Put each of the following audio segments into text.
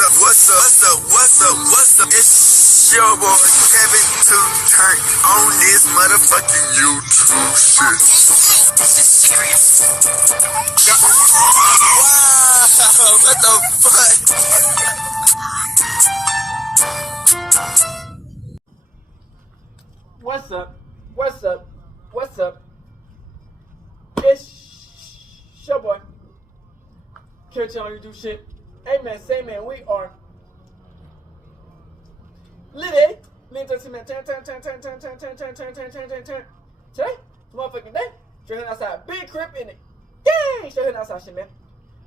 What's up? It's your boy Kevin to turn on this motherfucking YouTube shit. This is serious. Wow, what the fuck? What's up? It's your boy Kevin on YouTube shit. Hey man, say man, we are Liddy. Turn. Today, motherfucking day. Straight heading outside. Big crip in it. Gang! Straight heading outside shit, man.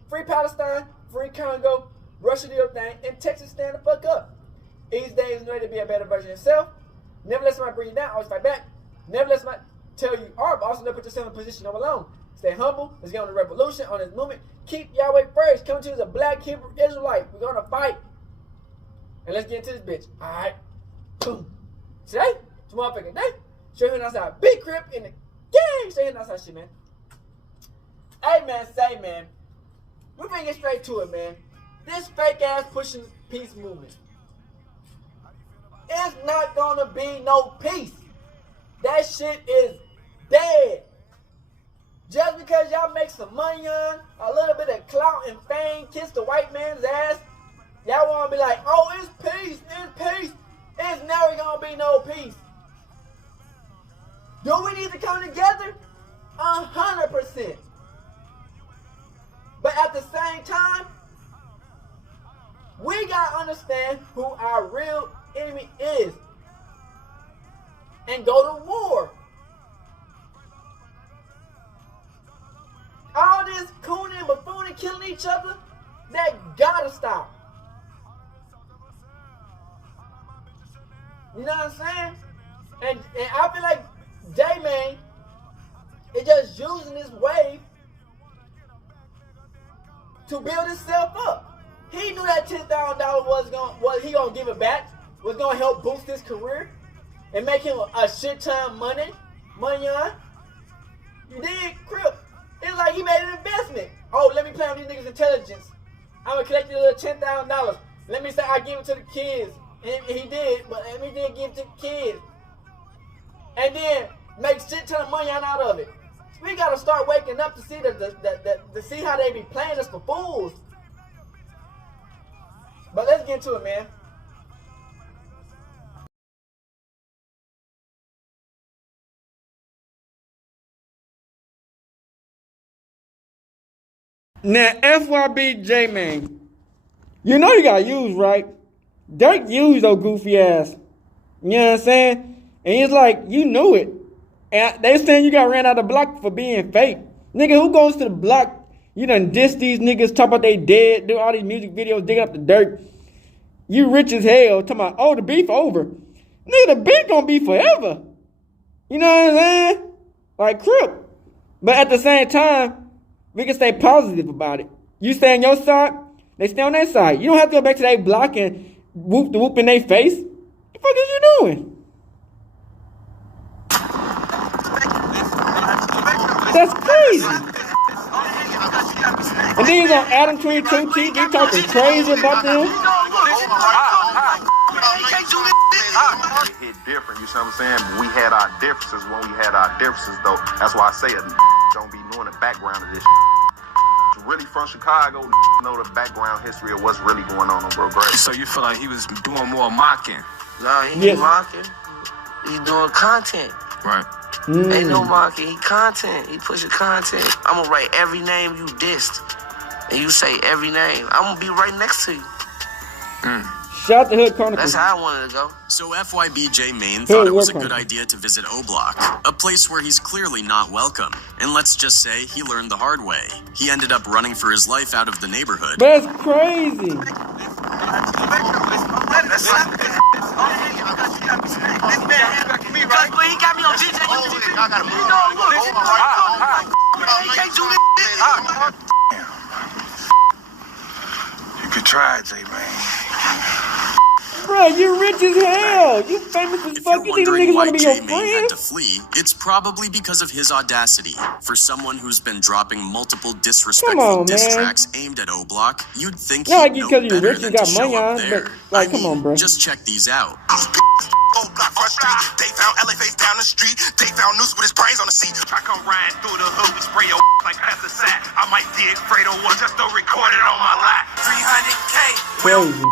Free Palestine, free Congo, Russia do your thing, and Texas stand the fuck up. Each day is ready to be a better version of yourself. Never let somebody bring you down, always fight back. Never let somebody tell you are, but also never put yourself in a position of alone. Stay humble. Let's get on the revolution, on this movement. Keep Yahweh first. Come to you as a black Hebrew Israelite. We're gonna fight. And let's get into this bitch. Alright. Boom. Today, it's motherfucking day. Straight heading outside. Big crip in the gang. Straight heading outside shit, man. Hey man, say man. We're gonna get straight to it, man. This fake ass pushing peace movement. It's not gonna be no peace. That shit is dead. Just because y'all make some money on, a little bit of clout and fame, kiss the white man's ass, y'all wanna be like, oh, it's peace. It's never gonna be no peace. Do we need to come together? 100%. But at the same time, we gotta understand who our real enemy is and go to war. All this cooning and buffooning, killing each other, that gotta stop. You know what I'm saying? And I feel like Jaymane is just using this wave to build himself up. He knew that $10,000 was he gonna give it back, was gonna help boost his career and make him a shit ton money on. You did, Crip. It's like he made an investment. Oh, let me play on these niggas' intelligence. I'm gonna collect a little $10,000. Let me say I give it to the kids. And he did, but let me then give it to the kids. And then make shit ton of money out of it. We gotta start waking up to see to see how they be playing us for fools. But let's get into it, man. Now, FYB Jaymane, you know you got used, right? Ducc used those goofy ass. You know what I'm saying? And it's like, you knew it. And they saying you got ran out of the block for being fake. Nigga, who goes to the block? You done diss these niggas, talk about they dead, do all these music videos, dig up the dirt. You rich as hell, talking about, oh, the beef over. Nigga, the beef gonna be forever. You know what I'm saying? Like, Crip. But at the same time, we can stay positive about it. You stay on your side, they stay on their side. You don't have to go back to their block and whoop in their face. What the fuck is you doing? That's crazy. And then you gonna add them 22 teeth, you talking crazy about them? It hit different, you see what I'm saying? But we had our differences when we had our differences, though. That's why I say it. Don't be knowing the background of this. Really from Chicago, know the background history of what's really going on, bro. Great. So you feel like he was doing more mocking? No, he ain't mocking. He's doing content. Right. Ain't no mocking. He content. He pushing content. I'm gonna write every name you dissed, and you say every name. I'm gonna be right next to you. Shout the Hood Chronicles. That's how I wanted to go. So FYB Jaymane thought it was a good idea to visit O-Block, a place where he's clearly not welcome. And let's just say he learned the hard way. He ended up running for his life out of the neighborhood. That's crazy. He got me on DJ. I gotta move. He can't do this. You could try it, Jaymane. bro, you rich as hell. You famous as If fuck. you're You think them wondering niggas why want to be your Jaymane had friend? to flee, it's probably because of his audacity. For someone who's been dropping multiple disrespectful on, diss man. tracks aimed at O-Block, you'd think Yeah, he'd you know because you're better rich than and to got money show on up it, there. but like, come on, bro. Just check these out. O-Block front street. They found LA face down the street. They found Noose with his brains on the seat. I come riding through the hood. We spray your like pesticide. I might dig Fredo one just to record it on my life. 300K. Will Crazy.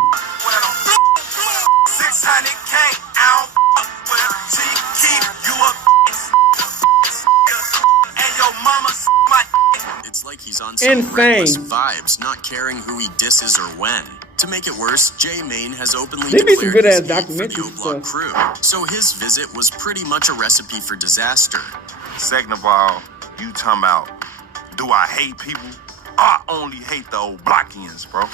600K. I don't with her. She keep you up. And your mama my. It's like he's on some Insane. reckless vibes, not caring who he disses or when. To make it worse, Jaymane has openly There be some declared his good-ass hate for the documentary O-Block stuff. crew. So his visit was pretty much a recipe for disaster. Second of all, you talking about, do I hate people? I only hate the old blockians, bro.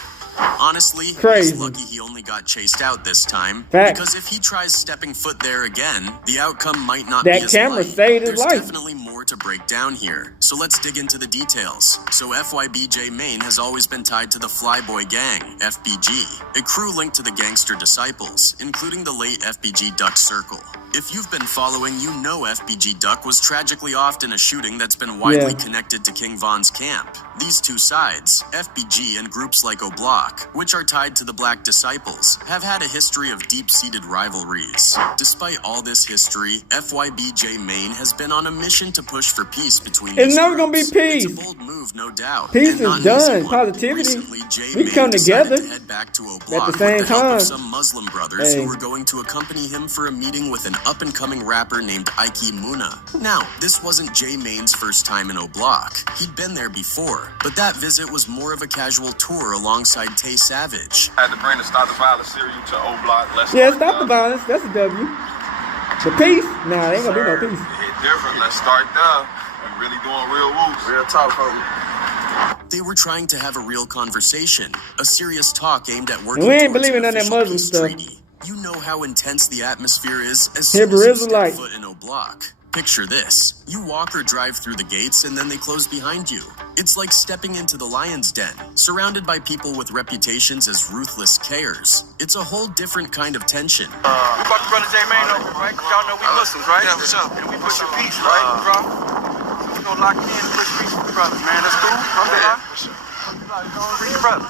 Honestly, Crazy. he's lucky he only got chased out this time. Facts. Because if he tries stepping foot there again, the outcome might not That be as camera light. saved his There's life. definitely more to break down here. So let's dig into the details. So FYB Jaymane has always been tied to the Flyboy Gang, FBG, a crew linked to the gangster disciples, including the late FBG Ducc circle. If you've been following, you know FBG Ducc was tragically off in a shooting that's been widely connected to King Von's camp. These two sides, FBG and groups like O-Block, which are tied to the Black Disciples, have had a history of deep-seated rivalries. Despite all this history, FYB Jaymane has been on a mission to push for peace between It's these never gonna be groups. peace. It's a bold move, no doubt. Peace and not is an easy done. one. Positivity. Recently, We Jaymane come decided together to head back to O-Block at the same with the help of time. some Muslim brothers Hey. who were going to accompany him for a meeting with an up-and-coming rapper named Ike Muna. Now, this wasn't Jaymane's first time in O-Block. He'd been there before, but that visit was more of a casual tour alongside Tay Savage. Had to bring the Stop the Violence series to O-Block. Let's Yeah, start stop the there. violence. That's a W. The peace? Nah, they ain't gonna do no Sir, peace. it hit different. Let's start there. We really doing real moves. Real talk, homie. They were trying to have a real conversation, a serious talk aimed at working We ain't towards believing an none of that official Muslim peace stuff. treaty. You know how intense the atmosphere is as Hebrew soon as you step Israelite. foot in O-Block. Picture this. You walk or drive through the gates and then they close behind you. It's like stepping into the lion's den, surrounded by people with reputations as ruthless cares. It's a whole different kind of tension. We about to run to Jaymane over, right? 'Cause y'all know we Muslims, right? Yeah, for sure. And we push your peace, right, bro? So we gonna lock in and push peace with the brothers, man. That's cool? Bring your brother.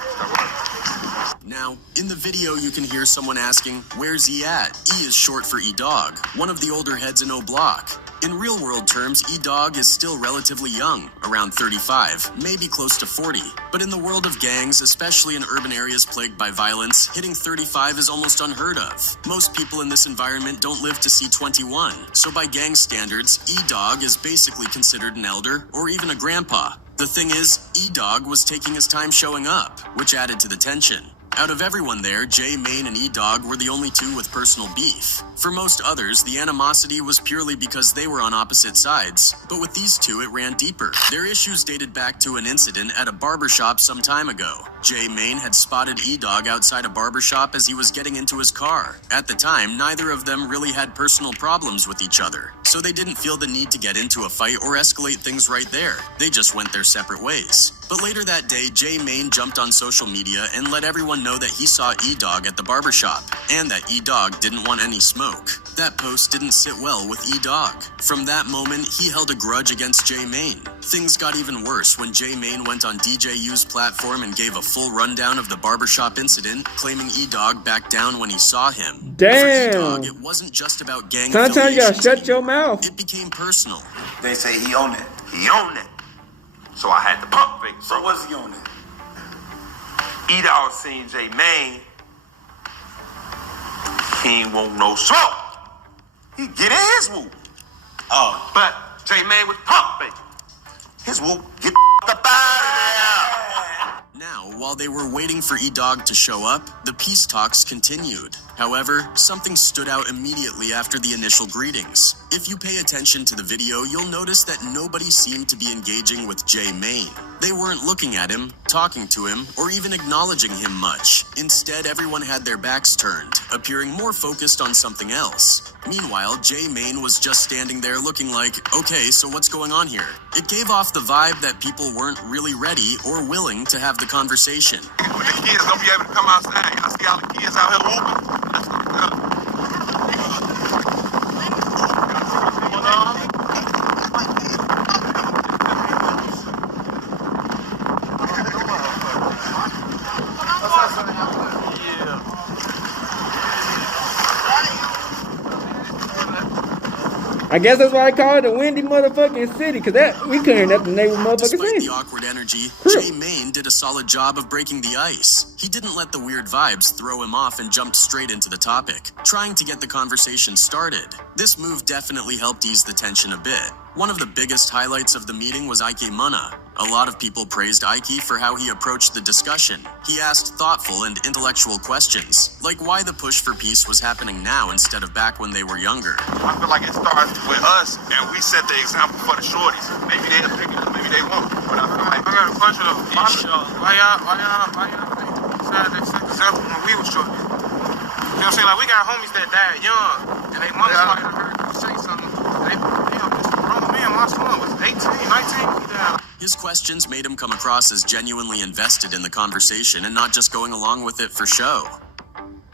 Now, in the video, you can hear someone asking, where's he at? E is short for E-Dog, one of the older heads in O-Block. In real-world terms, E-Dog is still relatively young, around 35, maybe close to 40. But in the world of gangs, especially in urban areas plagued by violence, hitting 35 is almost unheard of. Most people in this environment don't live to see 21, so by gang standards, E-Dog is basically considered an elder or even a grandpa. The thing is, E-Dog was taking his time showing up, which added to the tension. Out of everyone there, Jaymane and E-Dog were the only two with personal beef. For most others, the animosity was purely because they were on opposite sides. But with these two, it ran deeper. Their issues dated back to an incident at a barbershop some time ago. Jaymane had spotted E-Dog outside a barbershop as he was getting into his car. At the time, neither of them really had personal problems with each other, so they didn't feel the need to get into a fight or escalate things right there. They just went their separate ways. But later that day, Jaymane jumped on social media and let everyone know that he saw E-Dog at the barbershop, and that E-Dog didn't want any smoke. That post didn't sit well with E-Dog. From that moment, he held a grudge against Jaymane. Things got even worse when Jaymane went on DJU's platform and gave a full rundown of the barbershop incident, claiming E-Dog backed down when he saw him. Damn. For E-Dog, it wasn't just about gang Sometimes you gotta affiliations shut your anymore. mouth. It became personal. They say he owned it. He owned it. So I had to pump fake. So what's he on it? E-Dog seen Jaymane. He ain't want no smoke. He get in his whoop. Oh, But Jaymane was pump fake. His whoop, get the up out of there. Now, while they were waiting for E-Dog to show up, the peace talks continued. However, something stood out immediately after the initial greetings. If you pay attention to the video, you'll notice that nobody seemed to be engaging with Jaymane. They weren't looking at him, talking to him, or even acknowledging him much. Instead, everyone had their backs turned, appearing more focused on something else. Meanwhile, Jaymane was just standing there looking like, okay, so what's going on here? It gave off the vibe that people weren't really ready or willing to have the conversation. The kids gonna be able to come outside. Y'all see all the kids out here whooping? I guess that's why I call it a windy motherfucking city, cause that we couldn't hear nothing they were motherfucking Despite saying. the awkward energy, Jaymane did a solid job of breaking the ice. He didn't let the weird vibes throw him off and jumped straight into the topic, trying to get the conversation started. This move definitely helped ease the tension a bit. One of the biggest highlights of the meeting was Momma. A lot of people praised Ike for how he approached the discussion. He asked thoughtful and intellectual questions, like why the push for peace was happening now instead of back when they were younger. I feel like it starts with us, and we set the example for the shorties. Maybe they'll pick it up, maybe they won't. But I feel like I got a question of why y'all decided to set the example when we was shorties? You know what I'm saying? Like, we got homies that died young, and they mother might have heard you say something. They grown men, my son was 18, 19, he died. His questions made him come across as genuinely invested in the conversation and not just going along with it for show.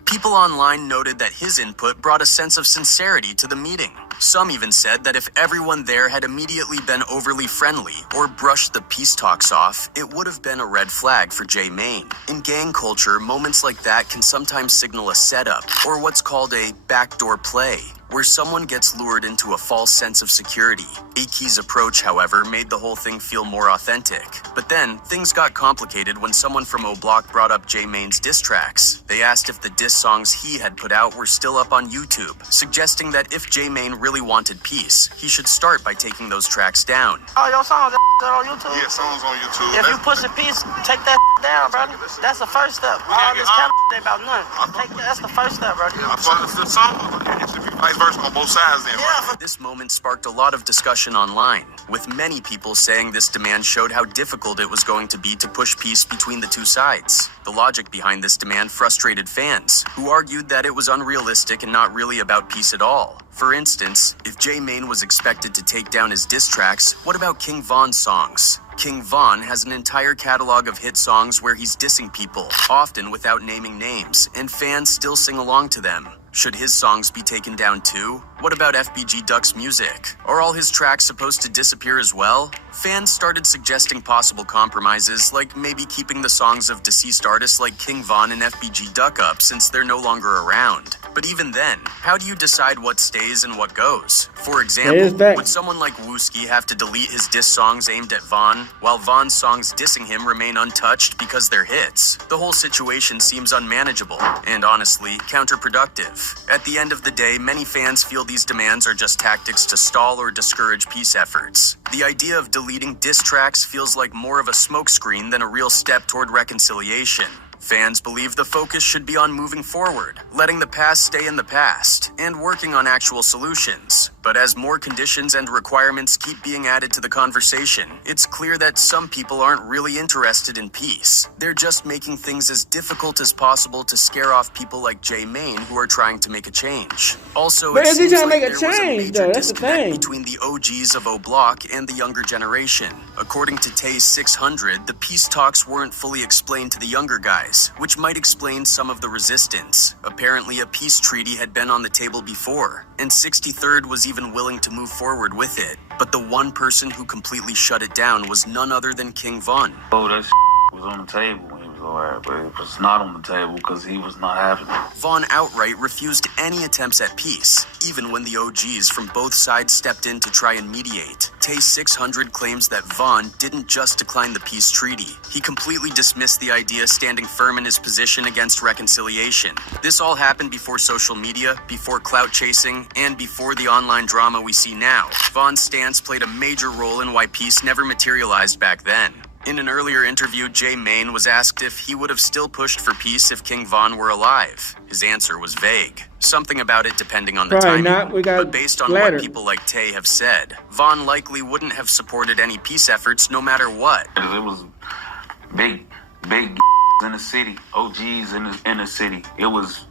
People online noted that his input brought a sense of sincerity to the meeting. Some even said that if everyone there had immediately been overly friendly or brushed the peace talks off, it would have been a red flag for Jaymane. In gang culture, moments like that can sometimes signal a setup, or what's called a backdoor play, where someone gets lured into a false sense of security. Aki's approach, however, made the whole thing feel more authentic. But then, things got complicated when someone from O Block brought up Jaymane's diss tracks. They asked if the diss songs he had put out were still up on YouTube, suggesting that if Jaymane really wanted peace, he should start by taking those tracks down. Oh, your songs are on YouTube? yeah, songs on YouTube. If you pushing peace, take that down, brother. That's the first step. All this kind of about nothing. That's the first step, brother. I thought the song, it should be vice versa on both sides then, right? This moment sparked a lot of discussion online, with many people saying this demand showed how difficult it was going to be to push peace between the two sides. The logic behind this demand frustrated fans, who argued that it was unrealistic and not really about peace at all. For instance, if Jaymane was expected to take down his diss tracks, what about King Von's songs? King Von has an entire catalog of hit songs where he's dissing people, often without naming names, and fans still sing along to them. Should his songs be taken down too? What about FBG Ducc's music? Are all his tracks supposed to disappear as well? Fans started suggesting possible compromises, like maybe keeping the songs of deceased artists like King Von and FBG Ducc up since they're no longer around. But even then, how do you decide what stays and what goes? For example, would someone like Wooski have to delete his diss songs aimed at Von, while Von's songs dissing him remain untouched because they're hits? The whole situation seems unmanageable, and honestly, counterproductive. At the end of the day, many fans feel these demands are just tactics to stall or discourage peace efforts. The idea of deleting diss tracks feels like more of a smokescreen than a real step toward reconciliation. Fans believe the focus should be on moving forward, letting the past stay in the past, and working on actual solutions. But as more conditions and requirements keep being added to the conversation, it's clear that some people aren't really interested in peace. They're just making things as difficult as possible to scare off people like Jaymane who are trying to make a change. Also, it seems like there was a major disconnect between the OGs of O Block and the younger generation. According to Tay's 600, the peace talks weren't fully explained to the younger guys, which might explain some of the resistance. Apparently, a peace treaty had been on the table before, and 63rd was even willing to move forward with it. But the one person who completely shut it down was none other than King Von. Oh, that was on the table. He was alright, but it was not on the table because he was not having it. Von outright refused any attempts at peace, even when the OGs from both sides stepped in to try and mediate. Tay 600 claims that Von didn't just decline the peace treaty. He completely dismissed the idea, standing firm in his position against reconciliation. This all happened before social media, before clout chasing, and before the online drama we see now. Von's stance played a major role in why peace never materialized back then. In an earlier interview, Jaymane was asked if he would have still pushed for peace if King Von were alive. His answer was vague. Something about it depending on the timing. But based on what people like Tay have said, Von likely wouldn't have supported any peace efforts no matter what. It was big in the city, OGs in the city. It was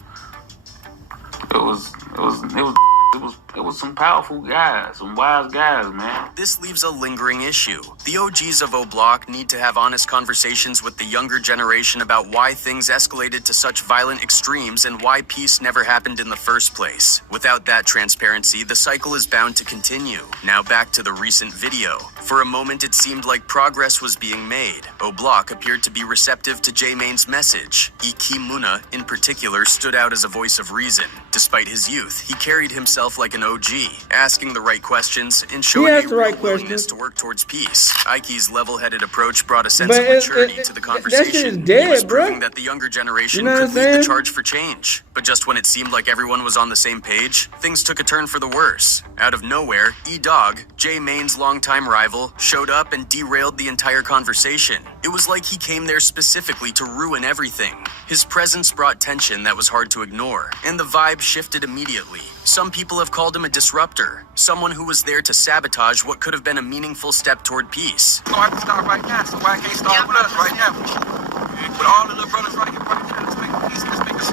It was some powerful guys, some wise guys, man. This leaves a lingering issue. The OGs of O Block need to have honest conversations with the younger generation about why things escalated to such violent extremes and why peace never happened in the first place. Without that transparency, the cycle is bound to continue. Now back to the recent video. For a moment, it seemed like progress was being made. O Block appeared to be receptive to Jaymane's message. Iki Muna, in particular, stood out as a voice of reason. Despite his youth, he carried himself like an OG, asking the right questions and showing a real willingness to work towards peace. Iki's level-headed approach brought a sense of maturity to the conversation. That shit is dead, he was proving bro. that the younger generation You know could what I'm lead the saying? charge for change. But just when it seemed like everyone was on the same page, things took a turn for the worse. Out of nowhere, E-Dog, Jaymane's longtime rival, showed up and derailed the entire conversation. It was like he came there specifically to ruin everything. His presence brought tension that was hard to ignore, and the vibe shifted immediately. Some people have called him a disruptor, someone who was there to sabotage what could have been a meaningful step toward peace. So I can start right now, so why can't start with us right now? With all the little brothers right here, right now, let's make a peace,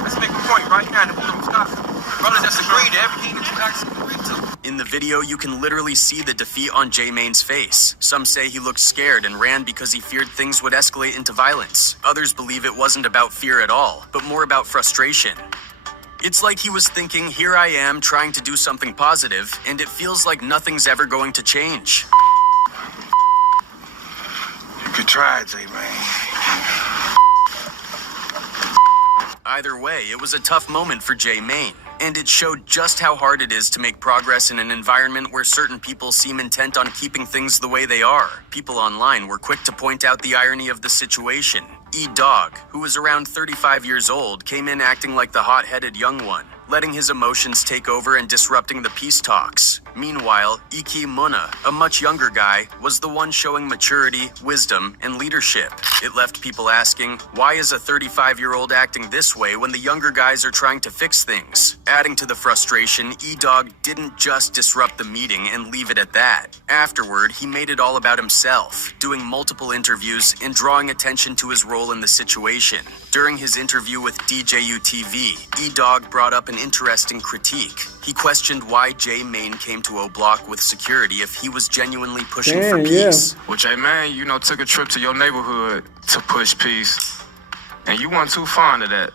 let's make a point right now, and we're gonna stop. Brothers that's agreed to everything that you actually agreed to. In the video, you can literally see the defeat on Jaymane's face. Some say he looked scared and ran because he feared things would escalate into violence. Others believe it wasn't about fear at all, but more about frustration. It's like he was thinking, here I am trying to do something positive, and it feels like nothing's ever going to change. You could try it, Jaymane. Either way, it was a tough moment for Jaymane, and it showed just how hard it is to make progress in an environment where certain people seem intent on keeping things the way they are. People online were quick to point out the irony of the situation. E-Dog, who was around 35 years old, came in acting like the hot-headed young one, letting his emotions take over and disrupting the peace talks. Meanwhile, Iki Muna, a much younger guy, was the one showing maturity, wisdom, and leadership. It left people asking, why is a 35-year-old acting this way when the younger guys are trying to fix things? Adding to the frustration, E-Dog didn't just disrupt the meeting and leave it at that. Afterward, he made it all about himself, doing multiple interviews and drawing attention to his role in the situation. During his interview with DJU-TV, E-Dog brought up an interesting critique. He questioned why Jaymane came to O Block with security if he was genuinely pushing for peace. Well, Jaymane, you know, took a trip to your neighborhood to push peace, and you weren't too fond of that.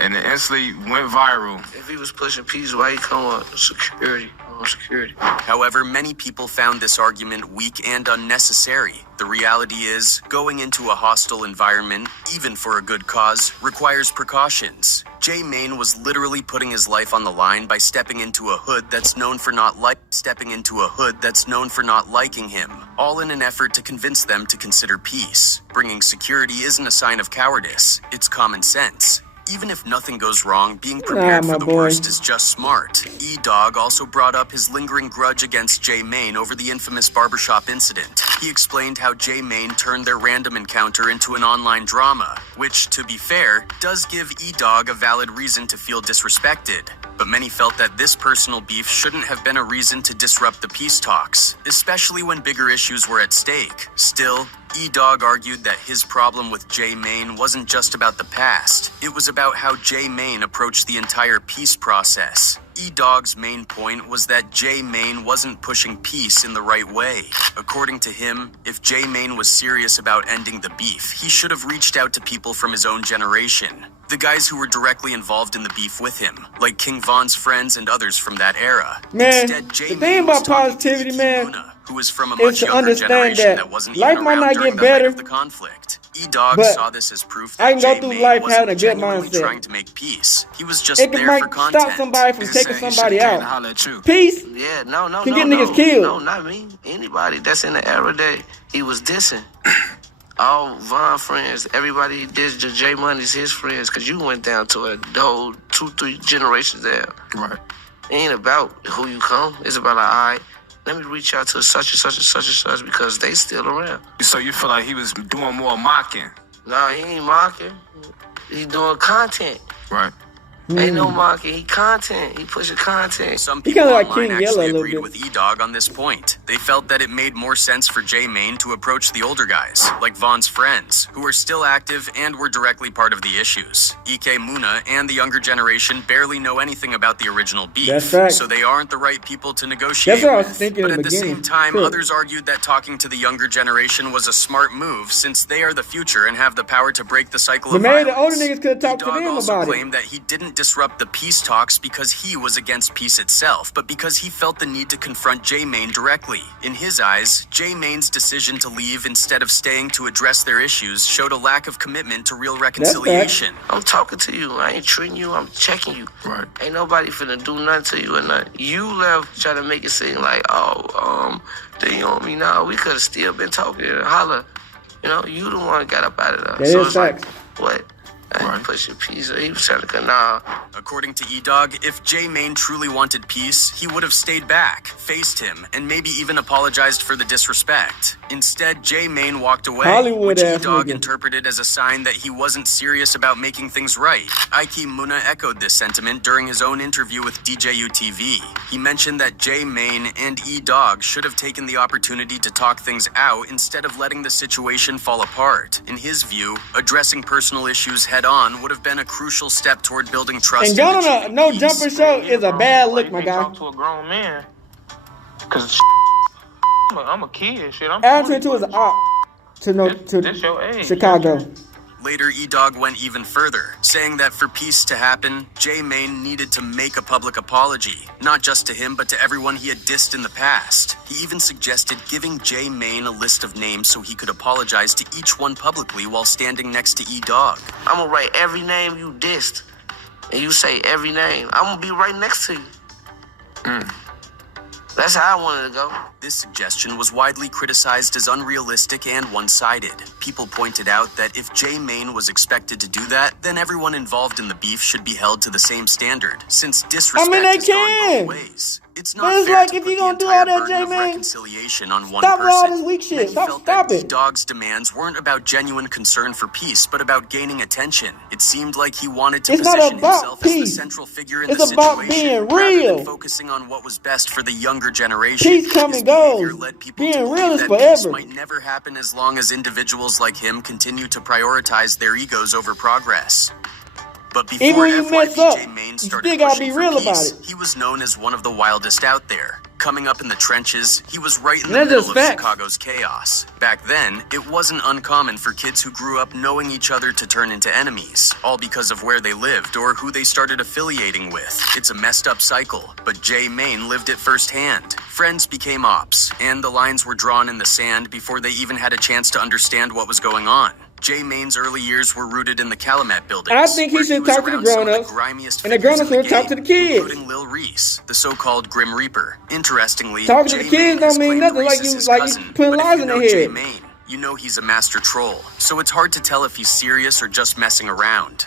And it instantly went viral. If he was pushing peace, why he come with security? Security. However, many people found this argument weak and unnecessary. The reality is, going into a hostile environment, even for a good cause, requires precautions. Jaymane was literally putting his life on the line by stepping into a hood that's known for not liking him, all in an effort to convince them to consider peace. Bringing security isn't a sign of cowardice, it's common sense. Even if nothing goes wrong, being prepared for the worst is just smart. E-Dog also brought up his lingering grudge against Jaymane over the infamous barbershop incident. He explained how Jaymane turned their random encounter into an online drama, which, to be fair, does give E-Dog a valid reason to feel disrespected. But many felt that this personal beef shouldn't have been a reason to disrupt the peace talks, especially when bigger issues were at stake. Still, E-Dog argued that his problem with Jaymane wasn't just about the past. It was about how Jaymane approached the entire peace process. E-Dog's main point was that Jaymane wasn't pushing peace in the right way. According to him, if Jaymane was serious about ending the beef, he should have reached out to people from his own generation. The guys who were directly involved in the beef with him, like King Von's friends and others from that era. Man, Instead, the thing about positivity, man, who was from a is much to younger understand generation that wasn't life even might around not during get the height better, of the conflict. E-Dog but saw this as proof that I can go through Jaymane life wasn't having a good genuinely mindset. trying to make peace. He was just It there might for content. stop somebody from taking somebody out. Peace Yeah, no, can get niggas killed. No, not me. Anybody that's in the era that he was dissing. All Von friends, everybody did Jaymane's his friends, because you went down to a whole 2-3 generations there. Right. It ain't about who you come. It's about, all right, let me reach out to such and such and such and such because they still around. So you feel like he was doing more mocking? No, he ain't mocking. He doing content. Right. Ain't no market. He content. He pushing content. Some He people kinda like online King Yellow a actually little agreed bit. with E-Dog on this point. They felt that it made more sense for Jaymane to approach the older guys, like Vaughn's friends, who are still active and were directly part of the issues. EK Muna and the younger generation barely know anything about the original beef, That's right. so they aren't the right people to negotiate That's what I was with. thinking But in at the the same beginning. time, Sure. others argued that talking to the younger generation was a smart move, since they are the future and have the power to break the cycle But of maybe violence. the older niggas could have talked to E-Dog them also about it. claimed that he didn't disrupt the peace talks because he was against peace itself, but because he felt the need to confront Jaymane directly. In his eyes, Jaymane's decision to leave instead of staying to address their issues showed a lack of commitment to real reconciliation. I'm talking to you. I ain't treating you. I'm checking you. Right. Ain't nobody finna do nothing to you or nothing. You left trying to make it seem like, they on me now. We could have still been talking and holler. You know, you the one got up out of there. That So is it's like, facts. what? I ain't pushing peace. He was trying to nah. According to E-Dog, if Jaymane truly wanted peace, he would have stayed back, faced him, and maybe even apologized for the disrespect. Instead, Jaymane walked away, Hollywood which ass E-Dog nigga. interpreted as a sign that he wasn't serious about making things right. Ike Muna echoed this sentiment during his own interview with DJU-TV. He mentioned that Jaymane and E-Dog should have taken the opportunity to talk things out instead of letting the situation fall apart. In his view, addressing personal issues head-on would have been a crucial step toward building trust. And going on achieving a no peace. jumper show is a bad look, my You guy. talk to a grown man, cause I'm a kid. Shit, I'm Attitude 20. is an op to no This your to age. Chicago. Later, E-Dog went even further, saying that for peace to happen, Jaymane needed to make a public apology, not just to him, but to everyone he had dissed in the past. He even suggested giving Jaymane a list of names so he could apologize to each one publicly while standing next to E-Dog. I'm gonna write every name you dissed. And you say every name. I'm gonna be right next to you. That's how I wanted to go. This suggestion was widely criticized as unrealistic and one-sided. People pointed out that if Jaymane was expected to do that, then everyone involved in the beef should be held to the same standard, since disrespect they has gone can. both ways. It's But not it's fair like, to if put you the gonna do entire all that, burden of Jaymane, reconciliation on one stop with person. all this weak shit. Many Stop felt that it. E-Dog's demands weren't about genuine concern for peace, but about gaining attention. It seemed like he wanted to It's not position about himself as the peace. central figure in It's the about situation, being rather real. than focusing on what was best for the younger generation. Peace come His and goes. behavior led people Being to real believe is that forever. peace might never happen as long as individuals like him continue to prioritize their egos over progress. But before Even when you mess FYB up, Jaymane you started still gotta pushing be for real peace, about it. he was known as one of the wildest out there. Coming up in the trenches, he was right in the That's middle just of facts. Chicago's chaos. Back then, it wasn't uncommon for kids who grew up knowing each other to turn into enemies, all because of where they lived or who they started affiliating with. It's a messed up cycle, but Jaymane lived it firsthand. Friends became ops, and the lines were drawn in the sand before they even had a chance to understand what was going on. Jaymane's early years were rooted in the Calumet buildings. I think he where should was talk to the around some of grown-ups, grimiest and the figures grown-ups in should talk to game, the kids. including Lil Reese, the so-called Grim Reaper. Interestingly, Talking to the Jaymane kids has don't mean claimed nothing, Reese like is you- his like you cousin, putting but if lies you in know their head. Jaymane, you know he's a master troll. So it's hard to tell if he's serious or just messing around.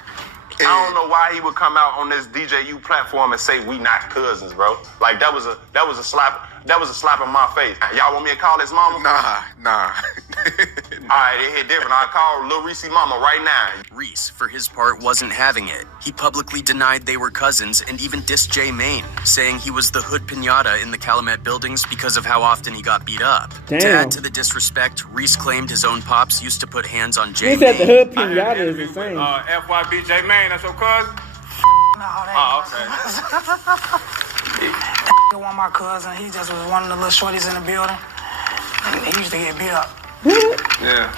I don't know why he would come out on this DJU platform and say we not cousins, bro. Like that was a slap in my face. Y'all want me to call his mama? Nah. Alright, it hit different. I'll call Lil Reese mama right now. Reese, for his part, wasn't having it. He publicly denied they were cousins and even dissed Jaymane, saying he was the hood pinata in the Calumet buildings because of how often he got beat up. To Damn. add to the disrespect, Reese claimed his own pops used to put hands on He said the Jaymane. hood I heard pinata an is interview insane. with FYB Jaymane, that's your cousin? No, that Oh, okay. ain't one of my cousin. He just was one of the little shorties in the building. And he used to get beat up. Yeah.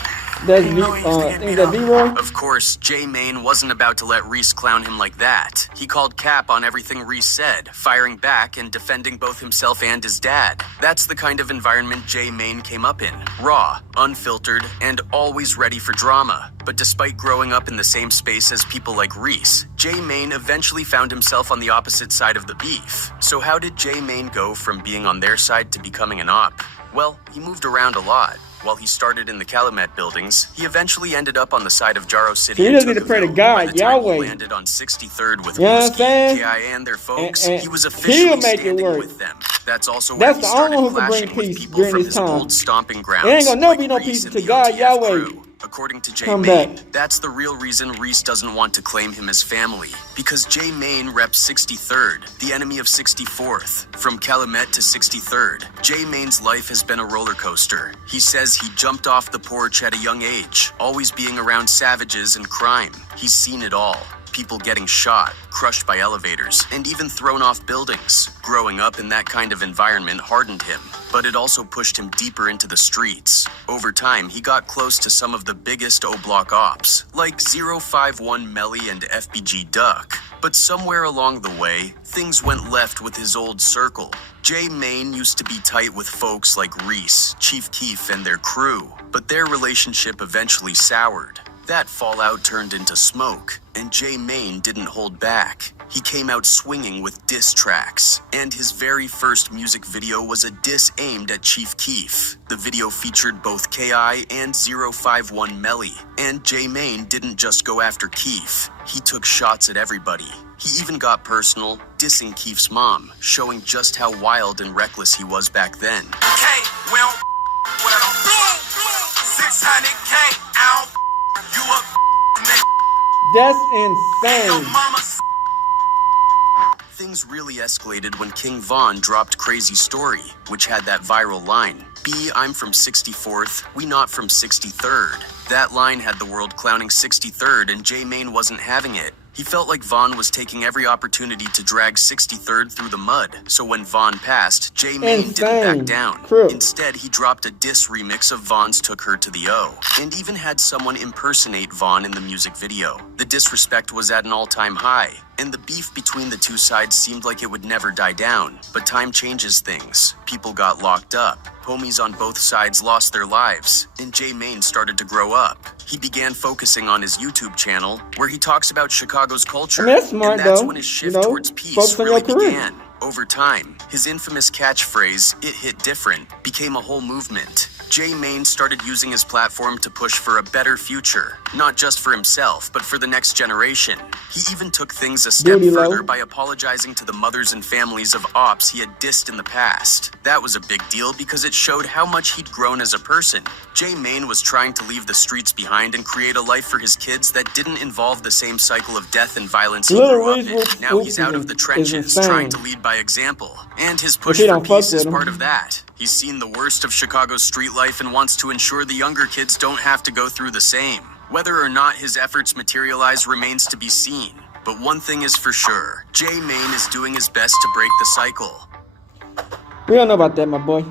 That's You know he used to get is beat that up. D-Roy? Of course, Jaymane wasn't about to let Reese clown him like that. He called cap on everything Reese said, firing back and defending both himself and his dad. That's the kind of environment Jaymane came up in. Raw, unfiltered, and always ready for drama. But despite growing up in the same space as people like Reese, Jaymane eventually found himself on the opposite side of the beef. So how did Jaymane go from being on their side to becoming an op? Well, he moved around a lot. While he started in the Calumet buildings, he eventually ended up on the side of Jaro City. So he and doesn't need to pray to Tocqueville. God, By the time Yahweh. he landed on 63rd with You know what I'm Whiskey, saying? KIA and their folks, And he was he'll officially make it standing work. with them. That's also That's where he the only started one who can bring clashing with peace people during from this his time. old stomping grounds. It ain't gonna never like be no Reese peace and until the God, OTF Yahweh, crew. According to Come Jaymane, back. that's the real reason Reese doesn't want to claim him as family. Because Jaymane reps 63rd, the enemy of 64th. From Calumet to 63rd, Jaymane's life has been a roller coaster. He says he jumped off the porch at a young age, always being around savages and crime. He's seen it all. People getting shot, crushed by elevators, and even thrown off buildings. Growing up in that kind of environment hardened him, but it also pushed him deeper into the streets. Over time, he got close to some of the biggest O-Block ops, like 051 Melly and FBG Ducc. But somewhere along the way, things went left with his old circle. Jaymane used to be tight with folks like Reese, Chief Keef, and their crew, but their relationship eventually soured. That fallout turned into smoke, and Jaymane didn't hold back. He came out swinging with diss tracks, and his very first music video was a diss aimed at Chief Keef. The video featured both KI and 051 Melly, and Jaymane didn't just go after Keef. He took shots at everybody. He even got personal, dissing Keef's mom, showing just how wild and reckless he was back then. K, we don't with them. 600K, I don't you up, nigga. That's Your insane. mama. Things really escalated when King Von dropped Crazy Story, which had that viral line, "B, I'm from 64th, we not from 63rd." That line had the world clowning 63rd, and Jaymane wasn't having it. He felt like Von was taking every opportunity to drag 63rd through the mud, so when Von passed, Jaymane didn't back down. True. Instead, he dropped a diss remix of Von's Took Her to the O, and even had someone impersonate Von in the music video. The disrespect was at an all-time high, and the beef between the two sides seemed like it would never die down. But time changes things. People got locked up. Homies on both sides lost their lives, and Jaymane started to grow up. He began focusing on his YouTube channel, where he talks about Chicago's culture, I mean, that's smart, and that's though. when his shift You know, towards peace focus on really your career. began. Over time, his infamous catchphrase, "It hit different," became a whole movement. Jaymane started using his platform to push for a better future, not just for himself, but for the next generation. He even took things a step Duty low. further by apologizing to the mothers and families of ops he had dissed in the past. That was a big deal because it showed how much he'd grown as a person. Jaymane was trying to leave the streets behind and create a life for his kids that didn't involve the same cycle of death and violence he Little grew up Reese in. Woods Now he's out is of the trenches, insane. trying to lead by example. And his push he for don't fuck peace is with him. part of that. He's seen the worst of Chicago's street life and wants to ensure the younger kids don't have to go through the same. Whether or not his efforts materialize remains to be seen. But one thing is for sure, Jaymane is doing his best to break the cycle. We don't know about that, my boy.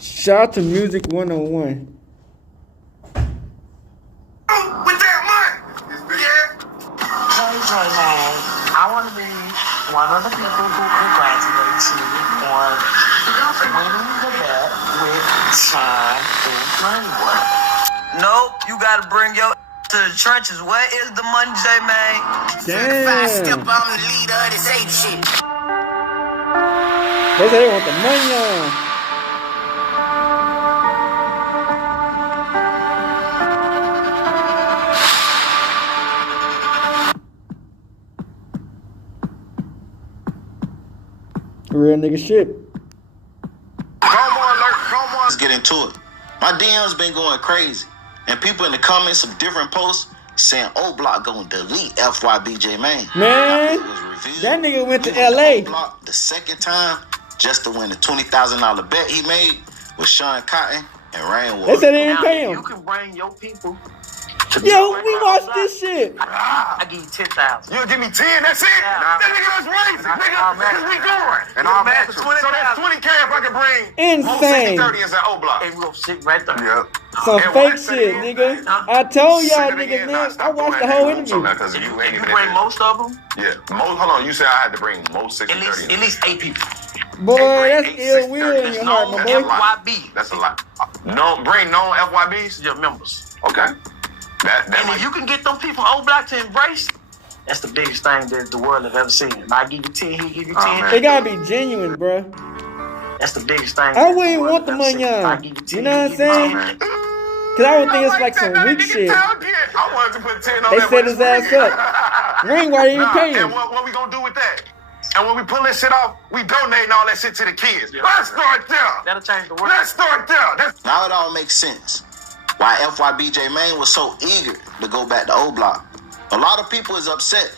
Shout out to Music 101. With that money. Yeah. Hey, Jaymane, I want to be one of the people who congratulate you on winning the bet with Sean in Greenwood. Nope, you gotta bring your to the trenches. Where is the money, Jaymane? Certified step, Damn. I'm the leader of this ape shit. They say they want the money on. Real nigga shit. Promo alert, promo. Let's get into it. My DM's been going crazy, and people in the comments of different posts saying O-Block gonna delete FYB Jaymane. Man, It was revealed that nigga went to he went LA. O-Block the second time just to win the $20,000 bet he made with Sean Cotton and Rainwater. They said they didn't pay You him. can bring your people. Yo, we watched this shit. I give you 10,000. You'll give me 10, that's it? Yeah. That nigga, that's racist, nigga. I'll match Because we it. going. And I'll match So it. that's 20K if I can bring Insane. 60-30 and say O-Block. Hey, we gonna sit right there. Yep. Some And fake what? Say shit, it nigga. again. I told y'all Say it niggas, again. man. Stop I watched the doing whole that. interview. Because If you you, ain't if even you bring in most of them, Yeah. Hold on. You said I had to bring most 60-30. at least 8 people. Boy, that's Eight, ill 6, will 30. in There's your no heart, my boy. FYB. That's a lot. No, bring no FYBs? Your members. Okay. That And might if you can get them people O-Block to embrace, that's the biggest thing that the world has ever seen. And I give you 10, he give you 10. Oh, man. It gotta be genuine, bruh. That's the biggest thing. I wouldn't want the money I on. give you 10. You know what I'm he give you saying? 10. man. Cause I would think it's like some weak shit. I wanted to put 10 on They that set one his ass spring. up. Ring, why you Nah, paying? and what we gonna do with that? And when we pull this shit off, we donating all that shit to the kids. Let's start there. That'll change the world. Let's start there. Now it all makes sense. Why FYB Jaymane was so eager to go back to Old Block. A lot of people is upset.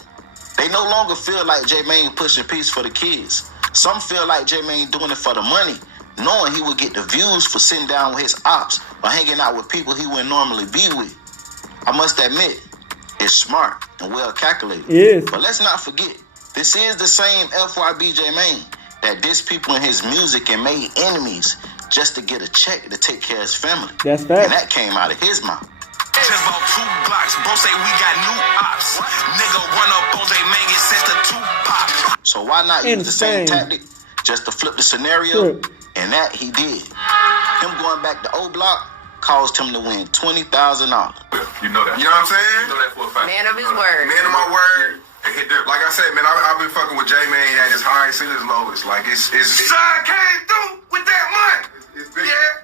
They no longer feel like Jaymane pushing peace for the kids. Some feel like Jaymane doing it for the money, knowing he would get the views for sitting down with his ops or hanging out with people he wouldn't normally be with. I must admit, it's smart and well calculated. Yes. But let's not forget, this is the same FYB Jaymane that dissed people in his music and made enemies just to get a check to take care of his family. That's fact. And that came out of his mouth. Just bought 2 blocks. Bro say we got new ops. Nigga run up on Jaymane since the 2 pop. So why not use the same Insane. tactic just to flip the scenario? Sure. And that he did. Him going back to Old Block caused him to win $20,000. You know that. You know what I'm saying? You know that for a fact. Man of his word. Man of my word. Like I said, man, I've been fucking with Jaymane at his highest and his lowest. Like it's Sean came through with that money. It's big. Yeah.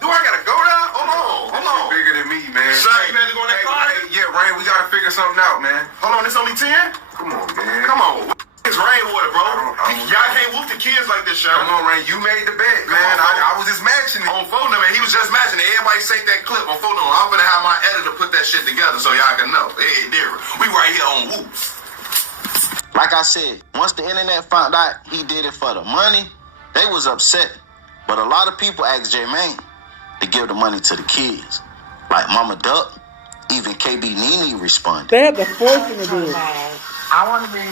Do I gotta go there? Hold on. It's bigger than me, man. Sean, you ready to go in that car? Yeah, Rain, we gotta figure something out, man. Hold on, it's only 10? Come on, man. Come on. It's rainwater, bro. Y'all can't whoop the kids like this, Sean. Come on, Rain. You made the bet, man. I was just matching it. On phone number, he was just matching it. Everybody save that clip on phone number. I'm gonna have my editor put that shit together so y'all can know. It ain't different. We right here on Whoop. Like I said, once the internet found out he did it for the money, they was upset. But a lot of people asked Jaymane to give the money to the kids. Like Mama Ducc, even KB Nene responded. They had to force him to do it. I want to be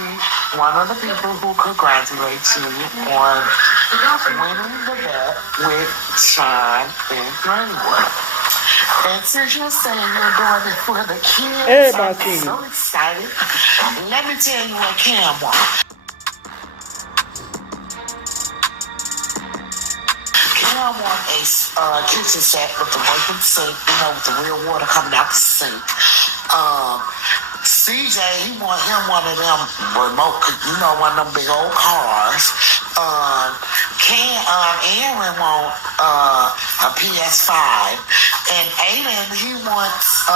one of the people who congratulate you on winning the bet with Sean and Greenwood. And since you're saying you're doing it for the kids, Everybody I'm seen so it. excited. Let me tell you what Cam wants. Cam wants a kitchen set with the working sink, with the real water coming out the sink. CJ, he want him one of them remote, one of them big old cars. Aaron want a PS5, and Aiden, he wants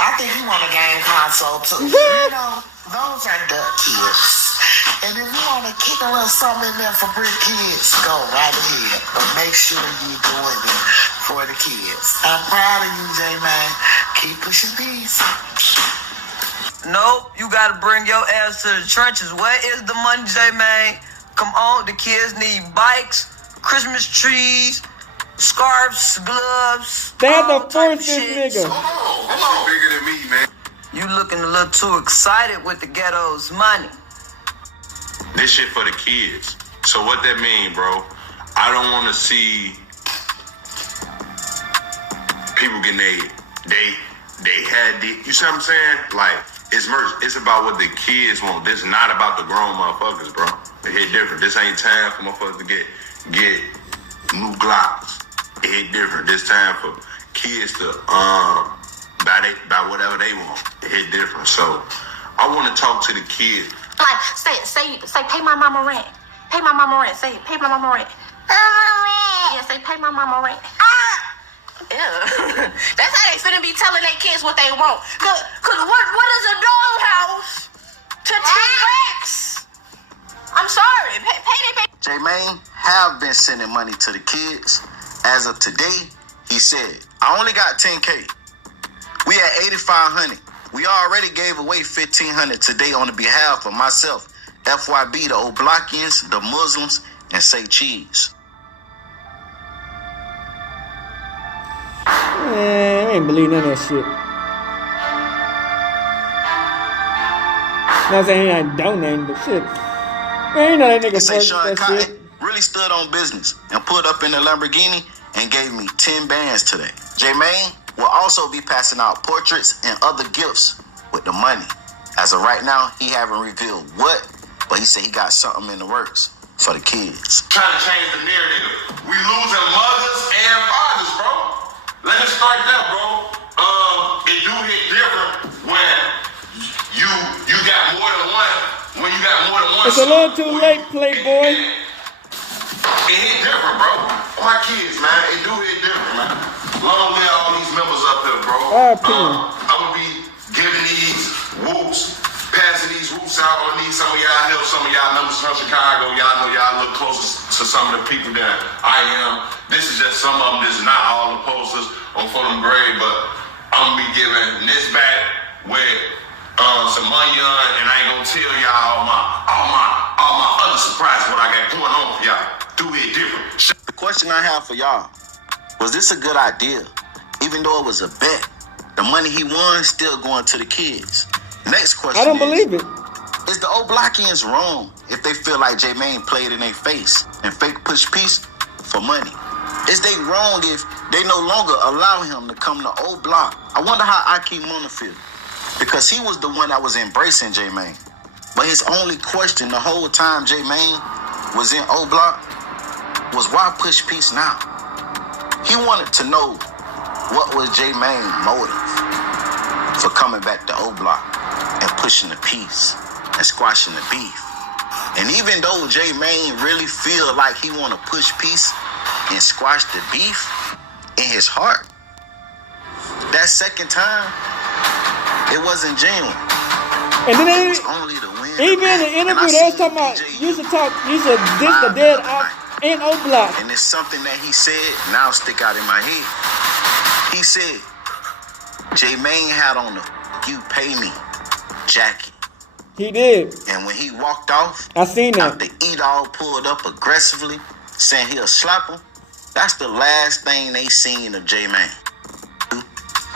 I think he want a game console too. Those are Ducc kids. And if you want to kick a little something in there for brick kids, go right ahead. But make sure you're doing it for the kids. I'm proud of you, Jaymane. Keep pushing peace. Nope, you gotta bring your ass to the trenches. Where is the money, Jaymane? Come on, the kids need bikes, Christmas trees, scarves, gloves. They had all to type force of this shit. nigga. Hold on. Bigger than me, man. You looking a little too excited with the ghetto's money. This shit for the kids. So what that mean, bro? I don't want to see people getting they had the, you see what I'm saying? Like, it's merch. It's about what the kids want. This is not about the grown motherfuckers, bro. It hit different. This ain't time for motherfuckers to get new Glocks. It hit different. This time for kids to buy whatever they want. It hit different. So I want to talk to the kids. Like, say, pay my mama rent. Pay my mama rent. Say, pay my mama rent. Yeah, say, pay my mama rent. Yeah. That's how they finna be telling their kids what they want. Cause what is a dollhouse to T-Rex? I'm sorry. Pay. Jaymane have been sending money to the kids. As of today, he said, I only got 10K. We at 8,500. We already gave away 1,500 today on the behalf of myself, FYB, the Old Blockians, the Muslims, and Say Cheese. Man, I ain't believe none of that shit. Not saying he ain't donating, but shit. Man, you know that nigga They say forced Sean that Cotton shit. really stood on business and pulled up in the Lamborghini and gave me 10 bands today. Jaymane will also be passing out portraits and other gifts with the money. As of right now, he haven't revealed what, but he said he got something in the works for the kids. Trying to change the narrative. We losing mothers and fathers, bro. Let us start there, bro. It do hit different when you got more than one. When you got more than one. It's a little too late, Playboy. It hit different, bro. My kids, man, it do hit different, man. Long live all these members up here, bro. I'm gonna be giving these whoops, pass passing these roots out. I need some of y'all help. Some of y'all numbers from Chicago. Y'all know y'all look closer to some of the people that I am. This is just some of them. This is not all the posters on Fulham Grade, but I'm gonna be giving this back with some money on, and I ain't gonna tell y'all all my other surprises what I got going on for y'all. Do it different. The question I have for y'all, was this a good idea? Even though it was a bet, the money he won still going to the kids. Next question I don't believe it. Is the O'Blockians wrong if they feel like Jaymane played in their face and fake push peace for money? Is they wrong if they no longer allow him to come to O Block? I wonder how Ike Mona feel. Because he was the one that was embracing Jaymane. But his only question the whole time Jaymane was in O Block was why push peace now? He wanted to know what was Jaymane's motive for coming back to O Block and pushing the peace and squashing the beef. And even though Jaymane really feel like he want to push peace and squash the beef in his heart, that second time, it wasn't genuine. And then it was only to win. Even in the interview, they was talking about you should diss the dead out in O Block. And it's something that he said now stick out in my head. He said Jaymane had on the "You Pay Me" jacket. He did. And when he walked off, I seen that. After E-Dog pulled up aggressively, saying he'll slap him, that's the last thing they seen of Jaymane. You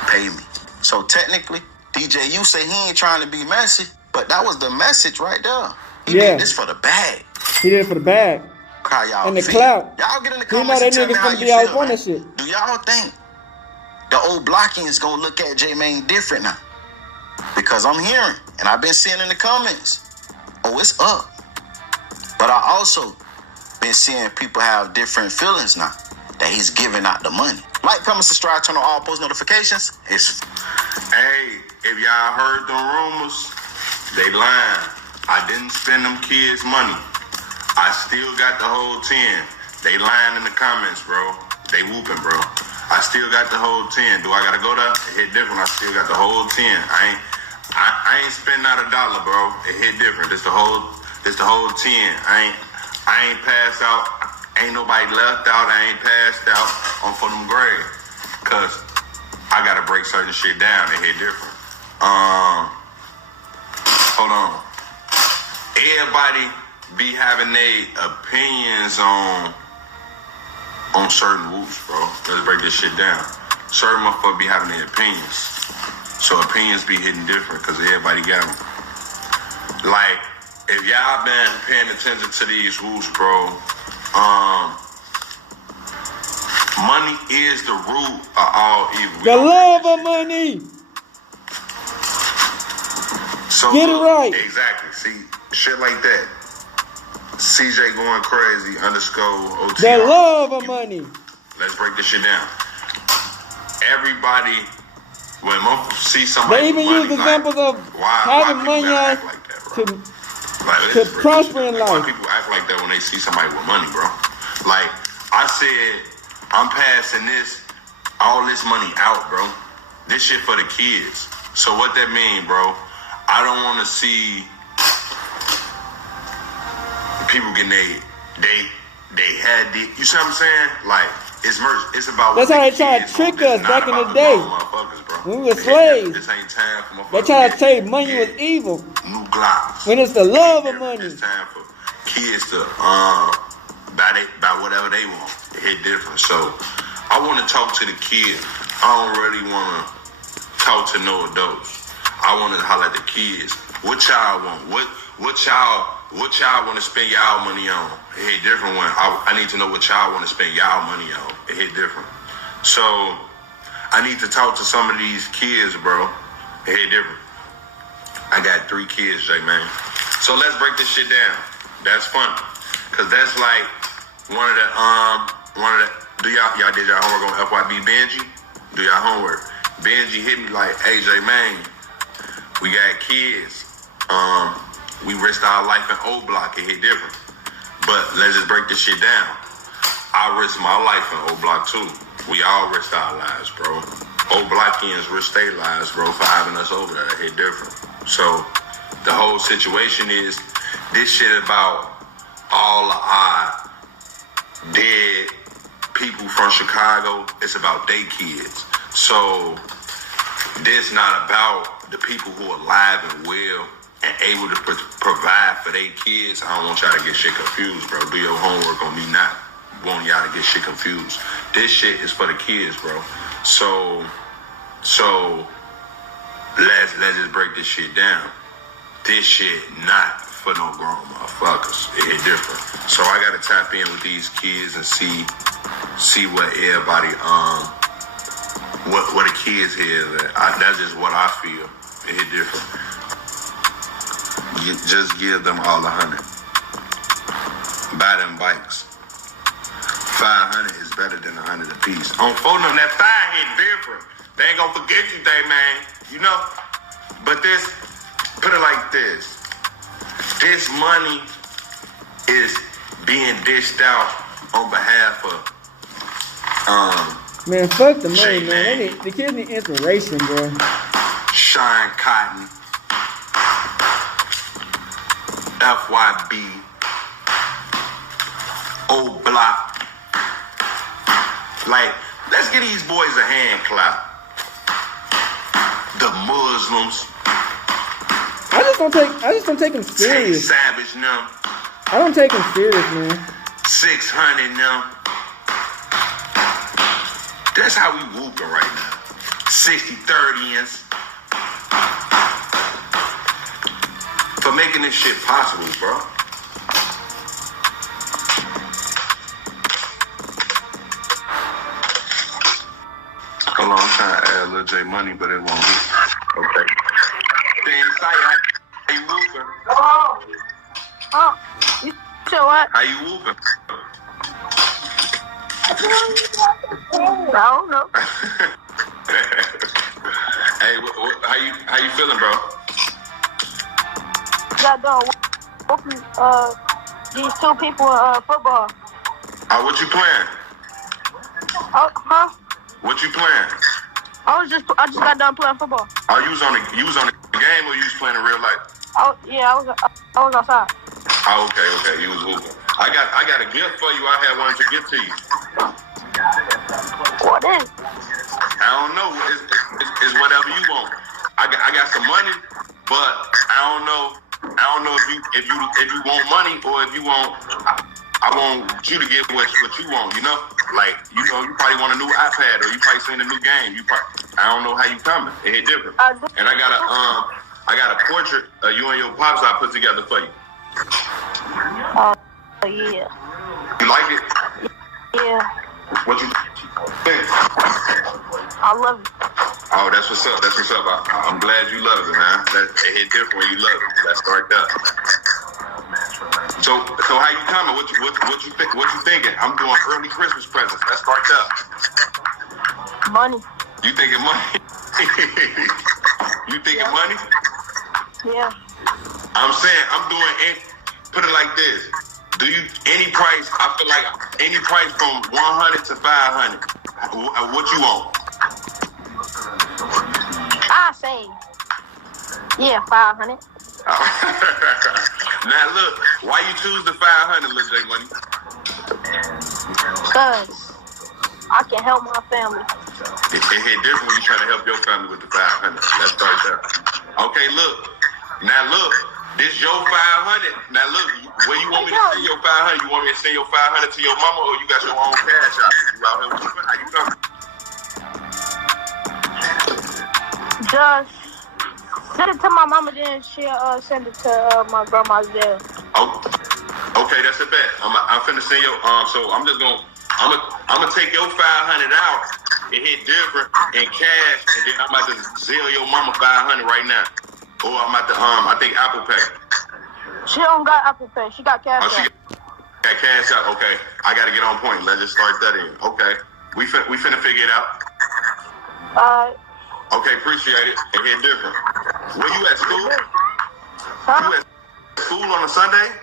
pay me. So technically, DJ, you say he ain't trying to be messy, but that was the message right there. He did this for the bag. He did it for the bag. How y'all and the feel? clout. Y'all get in the You know comments that and tell me nigga's how gonna you be out feel, on man. that shit. Do y'all think the O'Blockians gonna look at Jaymane different now? Because I'm hearing, and I've been seeing in the comments, oh, it's up. But I also been seeing people have different feelings now that he's giving out the money. Like, comment, subscribe, turn on all post notifications. Hey, if y'all heard them rumors, they lying. I didn't spend them kids' money. I still got the whole 10. They lying in the comments, bro. They whooping, bro. I still got the whole 10. Do I gotta go there? It hit different. I still got the whole 10. I ain't spending out $1, bro. It hit different. It's the whole 10. I ain't passed out. Ain't nobody left out. I ain't passed out on for them grade. Cause I gotta break certain shit down. It hit different. Hold on. Everybody be having their opinions on certain whoops, bro. Let's break this shit down. Certain motherfuckers be having their opinions. So opinions be hitting different because everybody got them. Like, if y'all been paying attention to these whoops, bro, money is the root of all evil. The love of money. So, get it right. Exactly. See, shit like that. CJ going crazy _ OTR. The love of money. Let's break this shit down. Everybody, when motherfuckers see somebody, they even use examples of having money to prosper in life. Why people act like that when they see somebody with money, bro? Like I said, I'm passing all this money out, bro. This shit for the kids. So what that mean, bro? I don't want to see people getting they had the, you see what I'm saying? Like, it's merch. It's about that's how they tried to trick us back in the day. When we were slaves. This ain't time for they tried to tell you money was evil. New Glocks. When it's the love of money. It's time for kids to buy whatever they want. It hit different. So I want to talk to the kids. I don't really want to talk to no adults. I want to holler at the kids. What y'all want? What y'all want to spend y'all money on? It hit different when I need to know what y'all want to spend y'all money on. It hit different. So I need to talk to some of these kids, bro. It hit different. I got 3 kids, Jaymane. So let's break this shit down. That's fun. Cause that's like one of the do y'all did y'all homework on FYB Benji? Do y'all homework? Benji hit me like, hey Jaymane, we got kids. We risked our life in O Block. It hit different. But let's just break this shit down. I risked my life in O Block too. We all risked our lives, bro. O Blockians risked their lives, bro, for having us over there. It hit different. So the whole situation is this shit about all the odd dead people from Chicago. It's about their kids. So this not about the people who are alive and well and able to provide for their kids. I don't want y'all to get shit confused, bro. Do your homework on me not wanting y'all to get shit confused. This shit is for the kids, bro. So let's just break this shit down. This shit not for no grown motherfuckers. It different. So I gotta tap in with these kids and see what everybody what the kids here. That's just what I feel. It hit different. You just give them all 100. Buy them bikes. 500 is better than 100 a piece. On phone them, that 5 hit different. They ain't gonna forget you, man. You know. But this, put it like this. This money is being dished out on behalf of man, fuck the money, man. The kids need inspiration, bro. Shine Cotton, FYB, Old Block. Like, let's give these boys a hand clap. The Muslims. I just don't take them serious. Savage now. I don't take them serious, man. 600 now. That's how we whooping right now. 60-30ins. For making this shit possible, bro. Hold on, I'm trying to add a little Jaymane, but it won't work. Okay. How you whooping? Oh, you said what? How you whooping? I don't know. Hey, how you feeling, bro? Got done whooping these 2 people in football. What you playing? Huh? What you playing? I just got done playing football. Oh, you was on the game or you was playing in real life? I was outside. Oh, okay, you was hooping. I got a gift for you. I had one to give to you. What is? I don't know. It's whatever you want. I got some money, but I don't know if you want money or if you want. I want you to get what you want. You know, like you probably want a new iPad or you probably seen a new game. I don't know how you coming. It hit different. And I got a portrait of you and your pops I put together for you. Oh yeah. You like it? Yeah. What you think? I love it. Oh, that's what's up. I'm glad you love it, man. It hit different when you love it. Let's start that. So how you coming? What you think? What you thinking? I'm doing early Christmas presents. Let's start that. Money. You thinking money? You thinking money? Yeah. I'm saying I'm doing it. Put it like this. Do you any price? I feel like any price from 100 to 500. What you want? I say, yeah, 500. Now look, why you choose the 500, Lil Jaymane? Cause I can help my family. It hit different when you trying to help your family with the 500. Let's start there. Okay, look. Now look, this your 500. Now look, where you want me to send your 500? You want me to send your 500 to your mama, or you got your own cash out? You out here with you? How you coming? Just send it to my mama, then she'll send it to my grandma's there. Oh, okay, that's a bet. I'm finna send your so I'm gonna take your 500 out. It hit different in cash, and then I'm about to zell your mama 500 right now. Or I'm at the I think Apple Pay. She don't got Apple Pay. She got cash out. She got cash out. Okay, I gotta get on point. Let's just start that in. Okay, we finna figure it out. Okay, appreciate it. It hit different. Where you at school? Huh? You at school on a Sunday?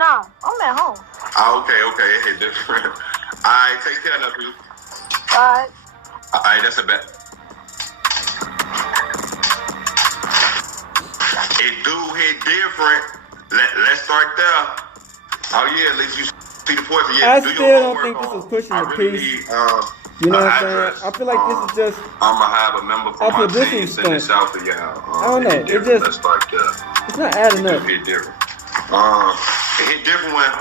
Nah, I'm at home. Oh, okay, it hit different. All right, take care of you. All right, that's a bet. It different. Let's start there. Oh yeah, at least you see the poison. Yeah, I do still your don't homework think this on. is pushing I the really peace. need, You know what I'm address. saying? I feel like this is just. I'ma have a member from I my feel this team is send this stunt. out to y'all. I don't know. It hit different. It just. Let's start there. It's not adding up. It hit different. It hit different when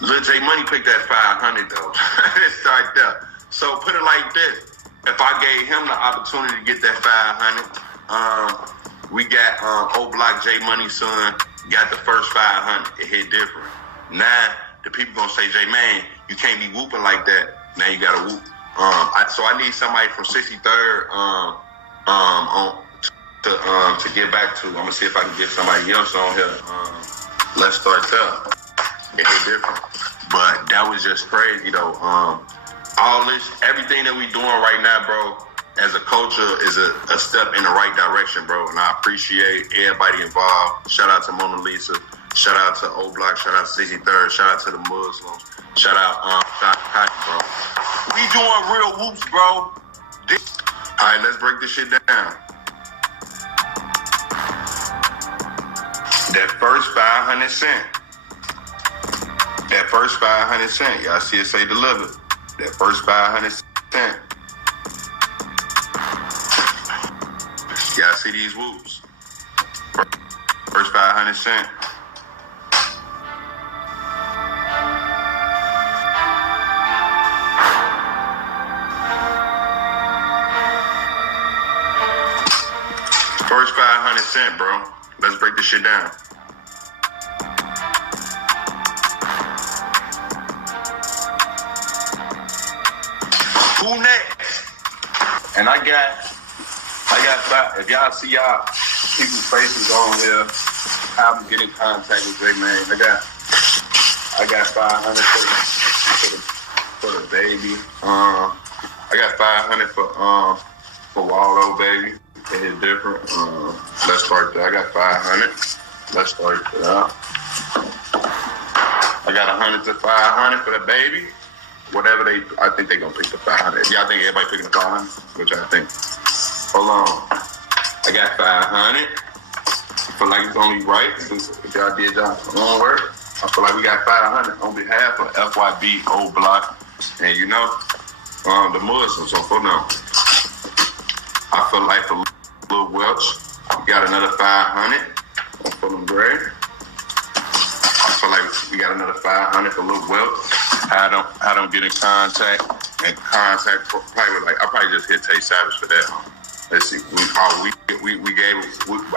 Lil Jaymane picked that 500 though. Let's start there. So put it like this: if I gave him the opportunity to get that 500, we got O-Block J-Money's son got the first 500. It hit different. Now the people gonna say, Jaymane, you can't be whooping like that. Now you gotta whoop. So I need somebody from 63rd to get back to. I'm gonna see if I can get somebody else on here. Let's start there. It hit different, but that was just crazy though. All this, everything that we doing right now, bro, as a culture is a step in the right direction, bro. And I appreciate everybody involved. Shout out to Mona Lisa. Shout out to O-Block. Shout out to 63rd. Shout out to the Muslims. Shout out bro. We doing real whoops, bro. All right, let's break this shit down. That first 500 cent. That first 500 cent. Y'all see it say delivered. That first 500 cent. Y'all see these whoops. First 500 cent. First 500 cent, bro. Let's break this shit down. Who next? And I got five. If y'all see y'all people's faces on here, how to get in contact with Jaymane. I got 500 for the baby. I got 500 for Waldo, baby. It hit different. Let's start there. I got 500. Let's start there. I got 100 to 500 for the baby. Whatever I think they gonna pick the 500. Y'all think everybody picking the 500? Which I think. Hold on. I got 500. I feel like it's only right. If y'all did y'all own work, I feel like we got 500 on behalf of FYB, O-Block, and the Muslims. So for now, I feel like for Lil Welch, we got another 500 for them Gray. I feel like we got another 500 for Lil Welch. I don't get in contact probably I probably just hit Tay Savage for that. Let's see. I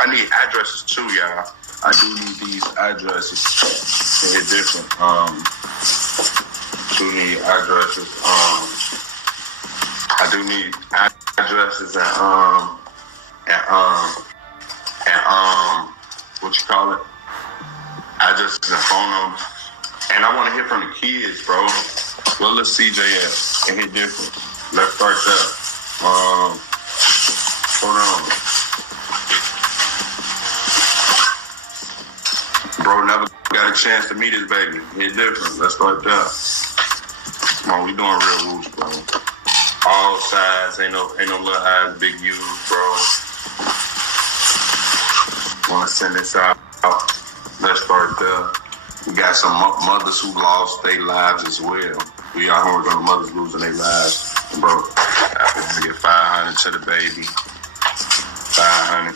need addresses too, y'all. I do need these addresses to hit different. Do need addresses. I do need addresses and what you call it? Addresses and phone numbers. And I want to hear from the kids, bro. Well, let's CJ at and hit different. Let's start there. Hold on. Bro never got a chance to meet his baby. Hit different. Let's start there. Come on, we doing real rules, bro. All sides, ain't no little eyes, big U's, bro. Want to send this out. Let's start there. We got some mothers who lost their lives as well. We are hungry on mothers losing their lives. Bro, I want to get 500 to the baby. 500.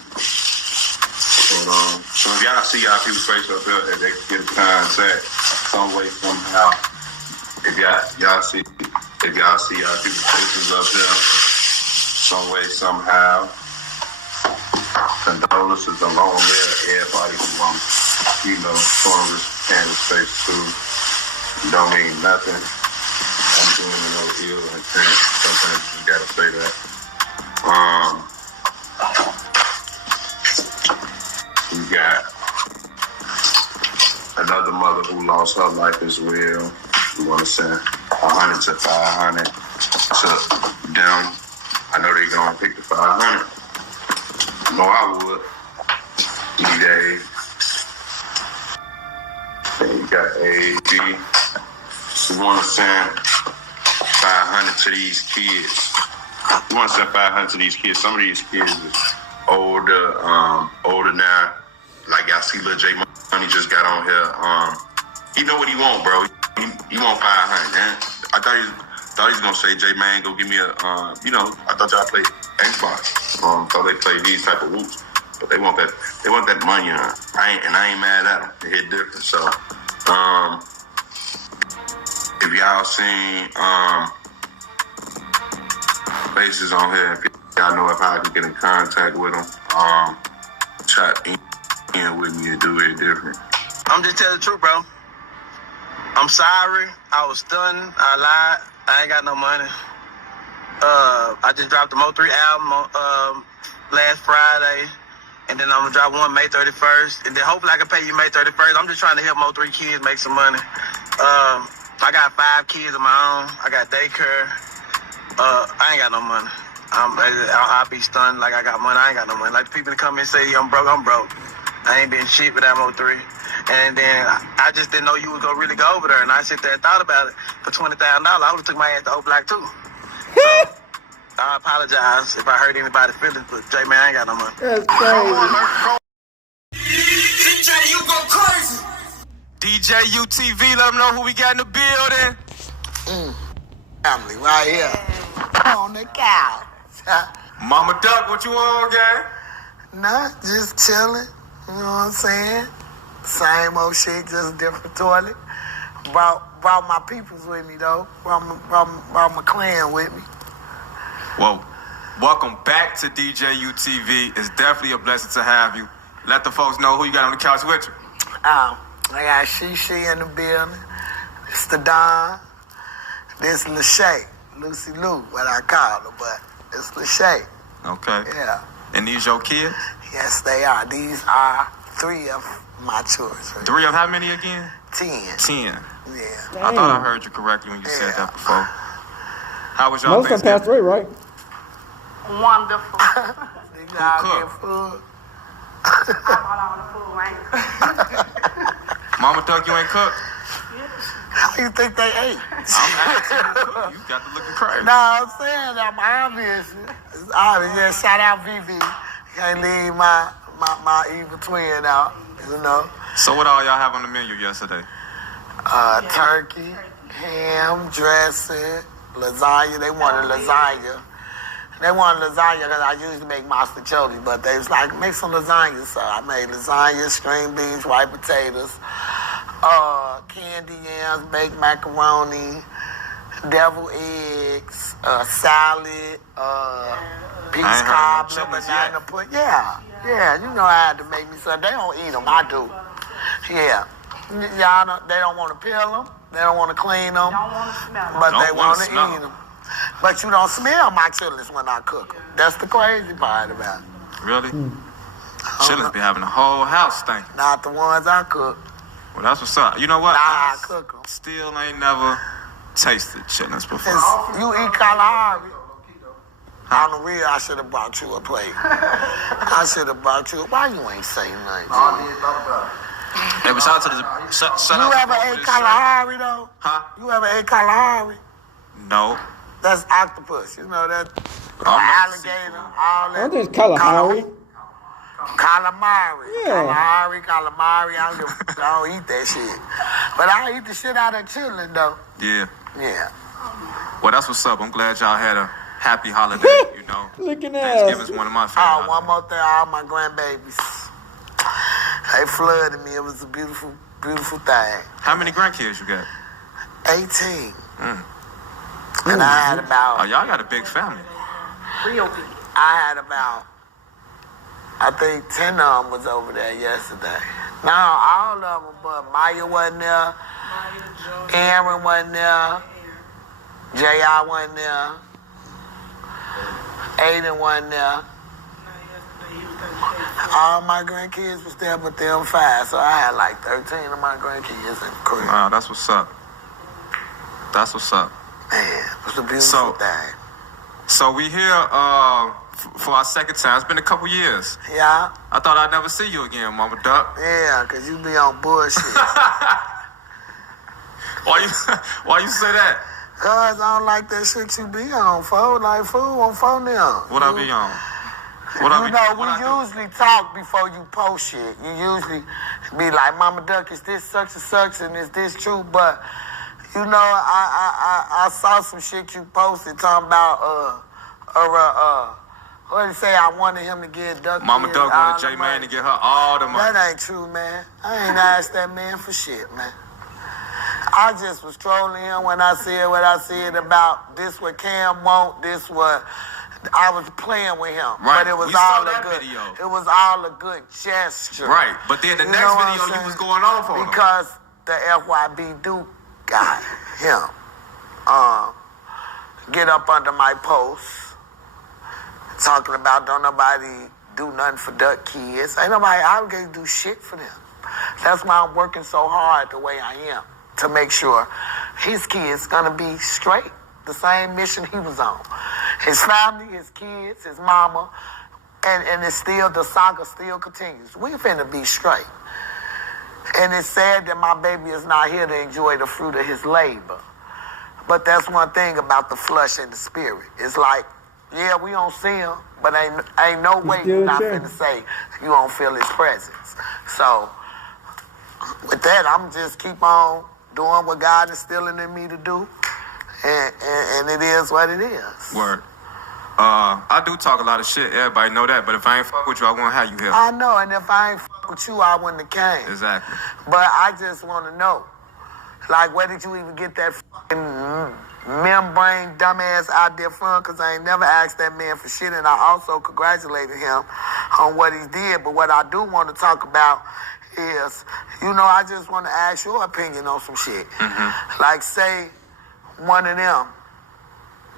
Hold on. So if y'all see y'all people's face up here, if they get in contact some way, somehow. If y'all see y'all people's faces up there, some way, somehow. Condolences along there, everybody who showing respect to don't mean nothing. I'm doing no ill intent. Sometimes you gotta say that. We got another mother who lost her life as well. We want to send 100 to 500 to them. I know they're gonna pick the 500. No, I would. E-Day. You got A-B. We want to send 500 to these kids. We want to send 500 to these kids. Some of these kids is older now. like y'all see Lil J Money just got on here. He know what he want, bro. He want 500, man. I thought he was gonna say, Jaymane, go give me a, I thought y'all played Xbox. So they play these type of whoops, but they want that money. I ain't mad at them. They hit different. So, if y'all seen faces on here, if y'all know if I can get in contact with them, chat in with me and do it different. I'm just telling the truth, bro. I'm sorry. I was stunned. I lied. I ain't got no money. I just dropped the Mo3 album last Friday, and then I'm gonna drop one May 31st, and then hopefully I can pay you May 31st. I'm just trying to help Mo3 kids make some money. I got 5 kids of my own. I got daycare. I ain't got no money. I'll be stunned like I got money. I ain't got no money. Like people that come and say I'm broke. I ain't been shit without Mo3. And then I just didn't know you was gonna really go over there. And I sit there and thought about it. For $20,000, I would've took my ass to Old Black too. So I apologize if I hurt anybody's feelings, but Jaymane, I ain't got no money. That's crazy. DJ, you go crazy. DJ UTV, let them know who we got in the building. Family right here. On the couch. Mama Ducc, what you on, gang? Nah, just chilling. You know what I'm saying? Same old shit, just different toilet. Brought my peoples with me though. Brought my clan with me. Whoa. Welcome back to DJ UTV. It's definitely a blessing to have you. Let the folks know who you got on the couch with you. I got Shishi in the building. It's the Don. This Lachey. Lucy Lou, what I call her, but it's Lachey. Okay. Yeah. And these your kids? Yes, they are. These are 3 of my children. 3 of how many again? 10. 10. Yeah. I thought I heard you correctly when you said that before. How was y'all Most of them passed away, right? Wonderful. They got good food. Mama Ducc, you ain't cooked? How you think they ate? I'm asking you. You got to looking crazy. No, I'm saying I'm obvious. It's obvious. Yeah, shout out VV. Can't leave my evil twin out, you know. So what all y'all have on the menu yesterday? Turkey, ham, dressing, lasagna. They wanted lasagna. They wanted lasagna because I usually make mostaccioli, but they was like, make some lasagna. So I made lasagna, string beans, white potatoes, candy yams, baked macaroni, deviled eggs, salad, peach cobbler, banana pudding. Yeah, you know I had to make me some. They don't eat them, I do. Yeah. Y'all they don't want to peel them. They don't want to clean them. But they want to eat them. But you don't smell my chilies when I cook them. That's the crazy part about it. Really? Chilies be having the whole house stinking. Not the ones I cook. Well, that's what's up. You know what? I cook them. Still ain't never tasted chilies before. You eat Kalahari. On the real, I should have brought you a plate. I should have brought you. Why you ain't saying nothing? Hey, but shout out to the... Shout you ever ate Kalahari, though? Huh? You ever ate Kalahari? No. That's octopus. You know that? Alligator, all that. I think it's Kalahari. Calamari. Yeah. Calamari. I don't eat that shit. But I eat the shit out of chillin', though. Yeah. Yeah. Well, that's what's up. I'm glad y'all had a happy holiday, you know. Looking at Thanksgiving's one of my favorite holidays. One more thing. All my grandbabies. They flooded me. It was a beautiful, beautiful thing. How many grandkids you got? 18. And I had about... Oh, y'all got a big family. Real big. I had about... I think 10 of them was over there yesterday. No, all of them, but Maya wasn't there. Aaron wasn't there. J.I. wasn't there. Aiden wasn't there. All my grandkids was there, but them 5. So I had like 13 of my grandkids in the crib. Wow, that's what's up. That's what's up. Man, it was a beautiful thing. So we here for our second time. It's been a couple years. Yeah. I thought I'd never see you again, Mama Ducc. Yeah, because you be on bullshit. Why you say that? Because I don't like that shit you be on, fool. Like, fool on phone now. What I be on? We usually talk before you post shit. You usually be like, Mama Ducc, is this such and such, and is this true? But you know, I saw some shit you posted talking about what did you say? I wanted him to get Ducc. Mama Ducc wanted Jaymane to get her all the money. That ain't true, man. I ain't asked that man for shit, man. I just was trolling him when I said what I said about this what Cam want, this what I was playing with him. Right. But it was We saw all a that good video. it was all a good gesture. Right. But then the You next know what I'm video you saying? was going on for him. Because the FYB Ducc got him. Get up under my post talking about don't nobody do nothing for Ducc kids. Ain't nobody obligated to do shit for them. That's why I'm working so hard the way I am to make sure his kids gonna be straight. The same mission he was on. His family, his kids, his mama, and it's still, the saga still continues. We finna be straight. And it's sad that my baby is not here to enjoy the fruit of his labor. But that's one thing about the flesh and the spirit. It's like, yeah, we don't see him, but ain't no way you're not finna say you don't feel his presence. So, with that, I'm just keep on doing what God is instilling in me to do, and it is what it is. Word. I do talk a lot of shit. Everybody know that. But if I ain't fuck with you, I won't have you here. I know, and if I ain't fuck with you, I wouldn't have came. Exactly. But I just want to know, like, where did you even get that fucking membrane dumbass out there from? Because I ain't never asked that man for shit, and I also congratulated him on what he did. But what I do want to talk about is, you know, I just want to ask your opinion on some shit. Mm-hmm. Like, say one of them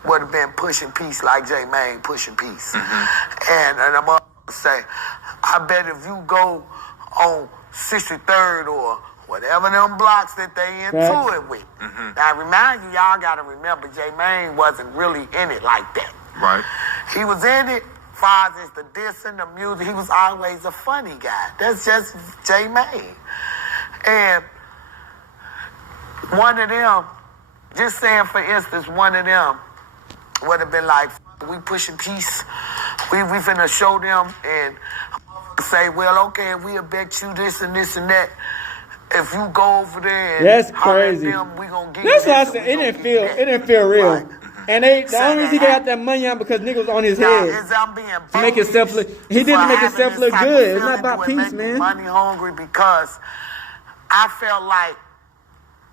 would have been pushing peace like Jaymane pushing peace. Mm-hmm. And I'm going to say, I bet if you go on 63rd or whatever them blocks that they into it with. Mm-hmm. Now, remind you, y'all got to remember, Jaymane wasn't really in it like that. Right. He was in it, far as the dissing, the music. He was always a funny guy. That's just Jaymane. And one of them, just saying for instance, one of them would have been like, we pushing peace. We finna show them and say, well, okay, we'll bet you this and this and that. If you go over there and that's crazy. Them, we gonna get that's what what I said. It didn't feel real. Right. And the only reason he got that money on because niggas was on his head. To make himself look, he didn't make himself look good. It's not about peace, man. Money hungry because I felt like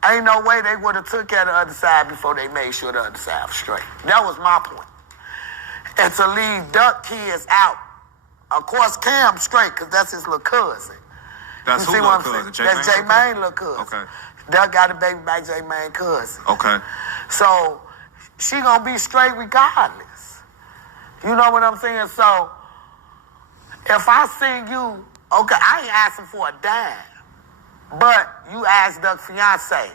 ain't no way they would have took at the other side before they made sure the other side was straight. That was my point. And to leave Ducc kids out, of course Cam straight because that's his little cousin. That's you who see what little I'm cousin? saying? That's Jaymane little cousin. Okay. Ducc got a baby by Jaymane cousin. Okay. So she gonna be straight regardless. You know what I'm saying? So if I sing you, okay, I ain't asking for a dime, but you ask Ducc fiance,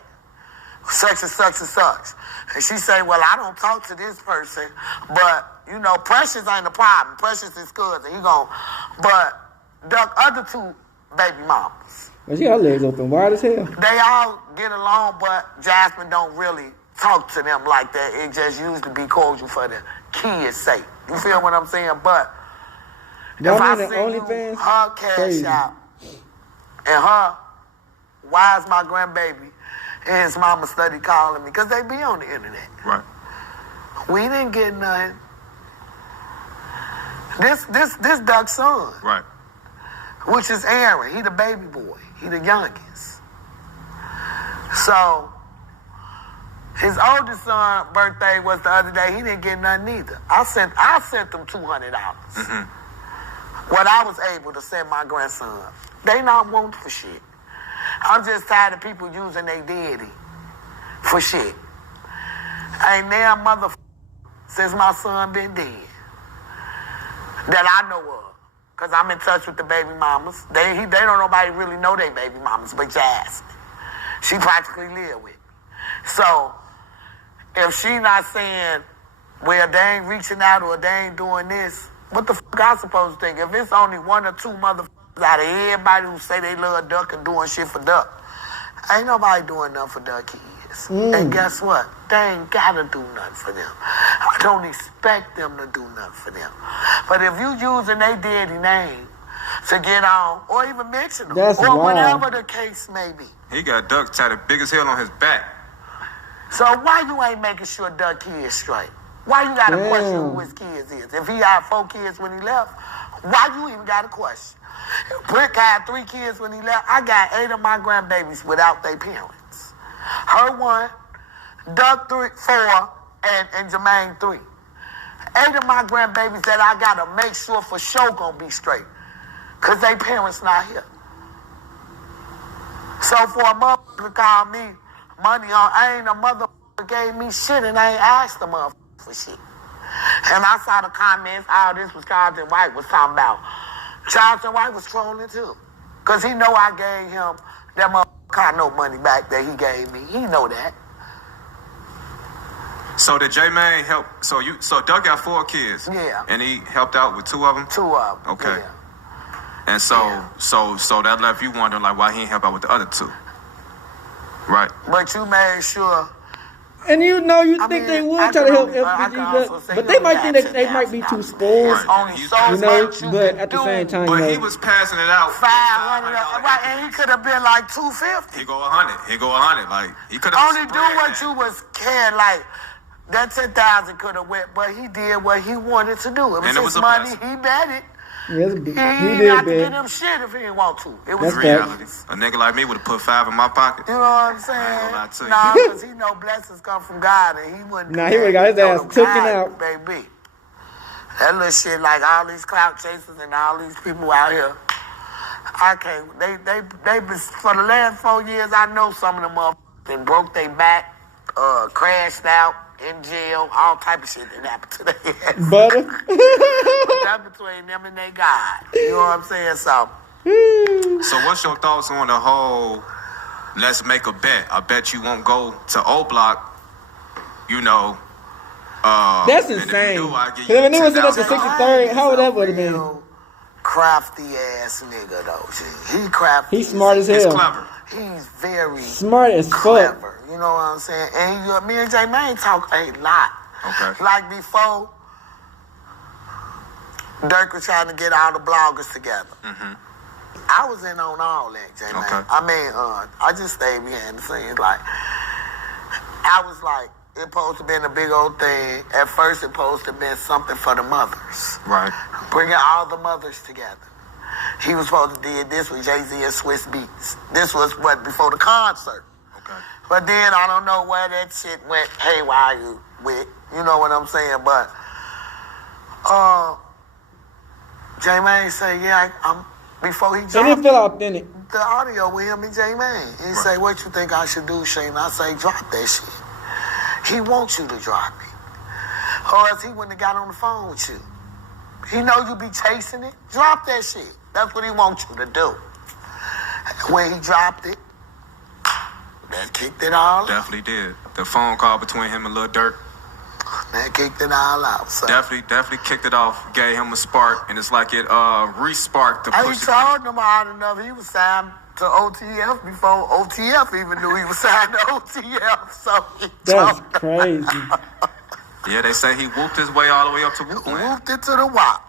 such and such and such, and she say, well, I don't talk to this person, but you know, Precious ain't a problem. Precious is cousin. But Ducc other two baby mamas. Well, she got her legs open wide as hell. They all get along, but Jasmine don't really talk to them like that. It just usually be cordial for the kids' sake. You feel what I'm saying? But if I see you, her cash out and her, why is my grandbaby and his mama study calling me? Because they be on the internet. Right. We didn't get nothing. This Ducc's son. Right. Which is Aaron. He the baby boy. He the youngest. So, his oldest son birthday was the other day. He didn't get nothing either. I sent them $200. Mm-hmm. What I was able to send my grandson. They not want for shit. I'm just tired of people using their deity for shit. Ain't now motherfucker since my son been dead that I know of. Because I'm in touch with the baby mamas. They don't nobody really know they baby mamas, but Jasmine. She practically live with me. So, if she not saying, well, they ain't reaching out or they ain't doing this, what the fuck I supposed to think? If it's only one or two motherfuckers out of everybody who say they love Ducc and doing shit for Ducc, ain't nobody doing nothing for Ducc kids. kids. And guess what? They ain't gotta do nothing for them. I don't expect them to do nothing for them. But if you using their daddy name to get on, or even mention them, That's or wild. whatever the case may be. He got Ducc tatted big as hell on his back. So why you ain't making sure Ducc kids straight? Why you gotta question who his kids is? If he had 4 kids when he left, why you even got a question? Brick had 3 kids when he left. I got 8 of my grandbabies without their parents. Her 1, Ducc 4, and Jaymane 3. 8 of my grandbabies that I gotta make sure for sure gonna be straight. Cause they parents not here. So for a motherfucker to call me money on, I ain't a motherfucker gave me shit and I ain't asked the motherfucker for shit. And I saw the comments, all this was Charlton White was talking about. Charlton White was trolling too. Cause he know I gave him that motherfucker no money back that he gave me. He know that. So did Jaymane help? So Ducc got 4 kids. Yeah. And he helped out with 2 of them. 2 of them. Okay. Yeah. And so that left you wondering like why he didn't help out with the other 2. Right. But you made sure. And you think they would try to help FBG, but they might think that they might be too spoiled. But at the same time, but he was passing it out. 500, right? And he could have been like 250. He go 100. He go 100. Like he could have only do what you was caring. Like that 10,000 could have went, but he did what he wanted to do. It was his money. He bet it. Yes, he didn't have to get him shit if he didn't want to. It was reality. A nigga like me would have put 5 in my pocket. You know what I'm saying? Nah, because he know blessings come from God, and he wouldn't. Nah, he would have got his ass taken out, baby. That little shit, like all these clout chasers and all these people out here. I can't. They been for the last 4 years. I know some of them motherfuckers broke their back, crashed out. In jail, all type of shit that happened to their ass. Butter. That's between them and their God. You know what I'm saying? So what's your thoughts on the whole, let's make a bet. I bet you won't go to O Block, that's insane. Because if they was in at the 63rd, how would that would have been? Crafty ass nigga though. He crafty. He's smart as hell. He's clever. He's very smart as clever. Fuck. You know what I'm saying? And me and Jaymane talk a lot. Okay. Like before, Ducc was trying to get all the bloggers together. Mm-hmm. I was in on all that, Jaymane. Okay. I mean, I just stayed behind the scenes. Like, I was like, it supposed to been a big old thing. At first, it supposed to been something for the mothers. Right. Bringing all the mothers together. He was supposed to did this with Jay-Z and Swiss Beats. This was before the concert. Okay. But then I don't know where that shit went haywire with. You know what I'm saying? But Jaymane say, yeah, I'm before he dropped. And it feel authentic. The audio with him and Jaymane. He say, what you think I should do, Shane? I say, drop that shit. He wants you to drop it. Or else he wouldn't have got on the phone with you. He know you be chasing it. Drop that shit. That's what he wants you to do. When he dropped it, that kicked it all out. Definitely did. The phone call between him and Lil Durk. That kicked it all out. So. Definitely kicked it off. Gave him a spark, and it's like it re-sparked the push. He told him hard enough. He was signed to OTF before OTF even knew he was signed to OTF. So that's crazy. Yeah, they say he whooped his way all the way up to Whoop. Whooped it to the WAP.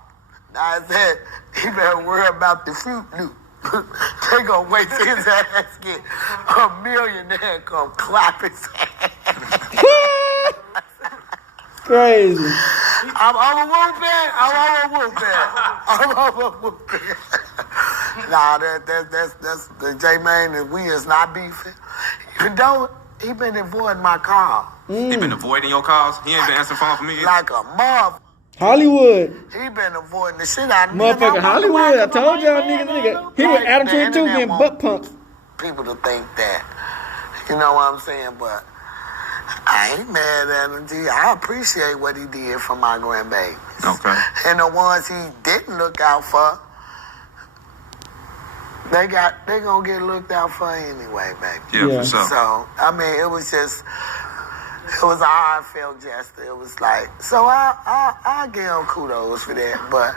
Now I said, he better worry about the Fruit Loop. They gonna wait till his ass get a millionaire come clap his ass. Crazy. I'm over whooping. Nah, that's the Jaymane and we is not beefing. Even though he been avoiding my call. He been avoiding your calls? He ain't been answering phone for me either? Like a mother. Hollywood. He been avoiding the shit out of me. Motherfucker Hollywood. I told y'all nigga. He was attitude too, getting butt pumped. People to think that. You know what I'm saying? But I ain't mad at him, G. I appreciate what he did for my grandbabies. Okay. And the ones he didn't look out for, they gonna get looked out for anyway, baby. Yeah, for sure. So, I mean, it was a heartfelt gesture. It was like, so I give him kudos for that. But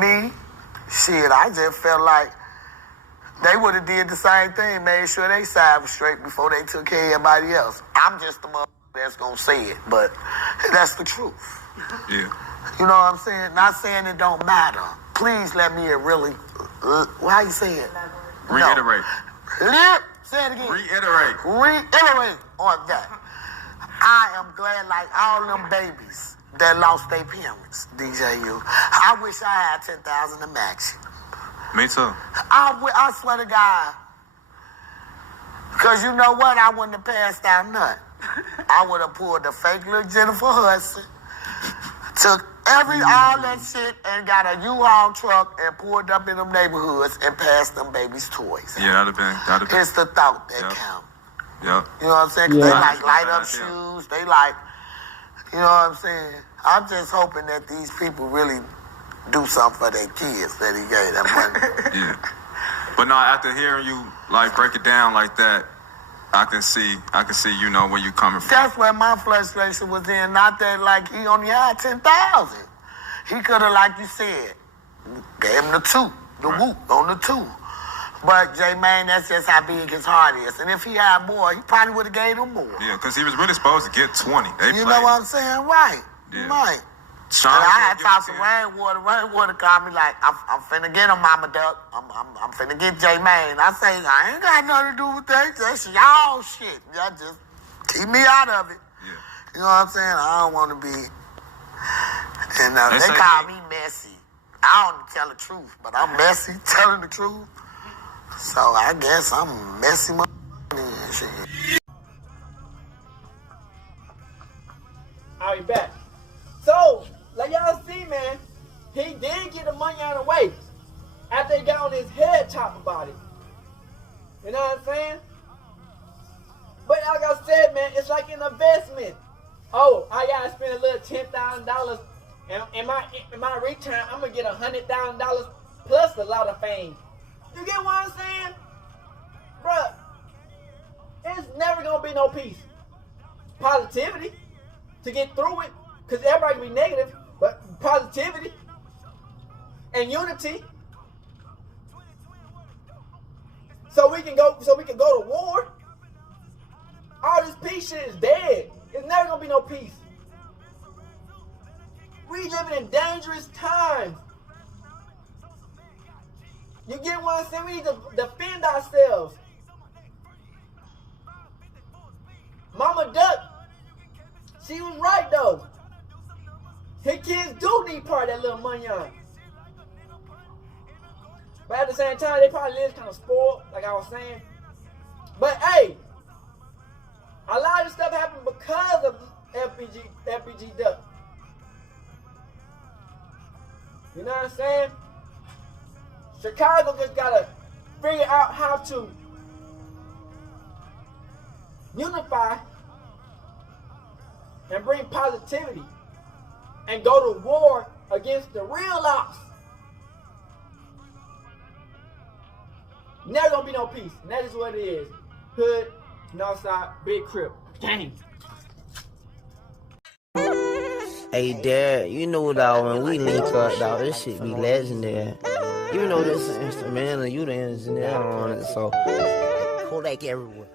me, shit, I just felt like they would have did the same thing, made sure they side was straight before they took care of everybody else. I'm just the motherfucker that's gonna say it, but that's the truth. Yeah. You know what I'm saying? Not saying it don't matter. Please let me really, how you say it? Reiterate. No. Say it again. Reiterate on that. I am glad, like all them babies that lost their parents, DJU. I wish I had 10,000 to match. Me too. I swear to God. Because you know what? I wouldn't have passed out none. I would have pulled the fake little Jennifer Hudson, took all that shit and got a U-Haul truck and pulled up in them neighborhoods and passed them babies toys. Yeah, that'd have been. It's the thought that counts. Yep. You know what I'm saying? 'Cause they like light up shoes. They like, you know what I'm saying? I'm just hoping that these people really do something for their kids that he gave them money. Yeah. But no, after hearing you like break it down like that, I can see, you know, where you coming from. That's where my frustration was in. Not that like he only had 10,000. He could have, like you said, gave him the whoop on the 2. But Jaymane, that's just how big his heart is. And if he had more, he probably would have gave him more. Yeah, because he was really supposed to get 20. You know what I'm saying? Right. Yeah. Right. Sean, and I had talked to Rainwater. Rainwater called me like, I'm finna get him, Mama Ducc. I'm finna get Jaymane. I say, I ain't got nothing to do with that. That's y'all shit. Y'all just keep me out of it. Yeah. You know what I'm saying? I don't want to be. And they call me messy. I don't tell the truth, but I'm messy telling the truth. So I guess I'm messy and shit. I'll be back. So, like y'all see, man, he did get the money out of the way after he got on his head top about it. You know what I'm saying? But like I said, man, it's like an investment. Oh, I gotta spend a little $10,000, and in my return, I'm gonna get $100,000 plus a lot of fame. You get what I'm saying? Bruh, it's never gonna be no peace. Positivity to get through it, because everybody can be negative, but positivity and unity. So we can go to war. All this peace shit is dead. It's never gonna be no peace. We living in dangerous times. You get what I'm saying? We need to defend ourselves. Mama Ducc, she was right though. His kids do need part of that little money on. But at the same time, they probably live kind of spoiled, like I was saying. But hey, a lot of stuff happened because of FBG Ducc. You know what I'm saying? Chicago just gotta figure out how to unify and bring positivity and go to war against the real ops. Never gonna be no peace. And that is what it is. Hood, Northside, Big Crip. Gang. Hey, Dad, you know, dog, when we link up, dog, this shit be legendary. You know this instrumental, you the engineer on it, so Kodak everywhere.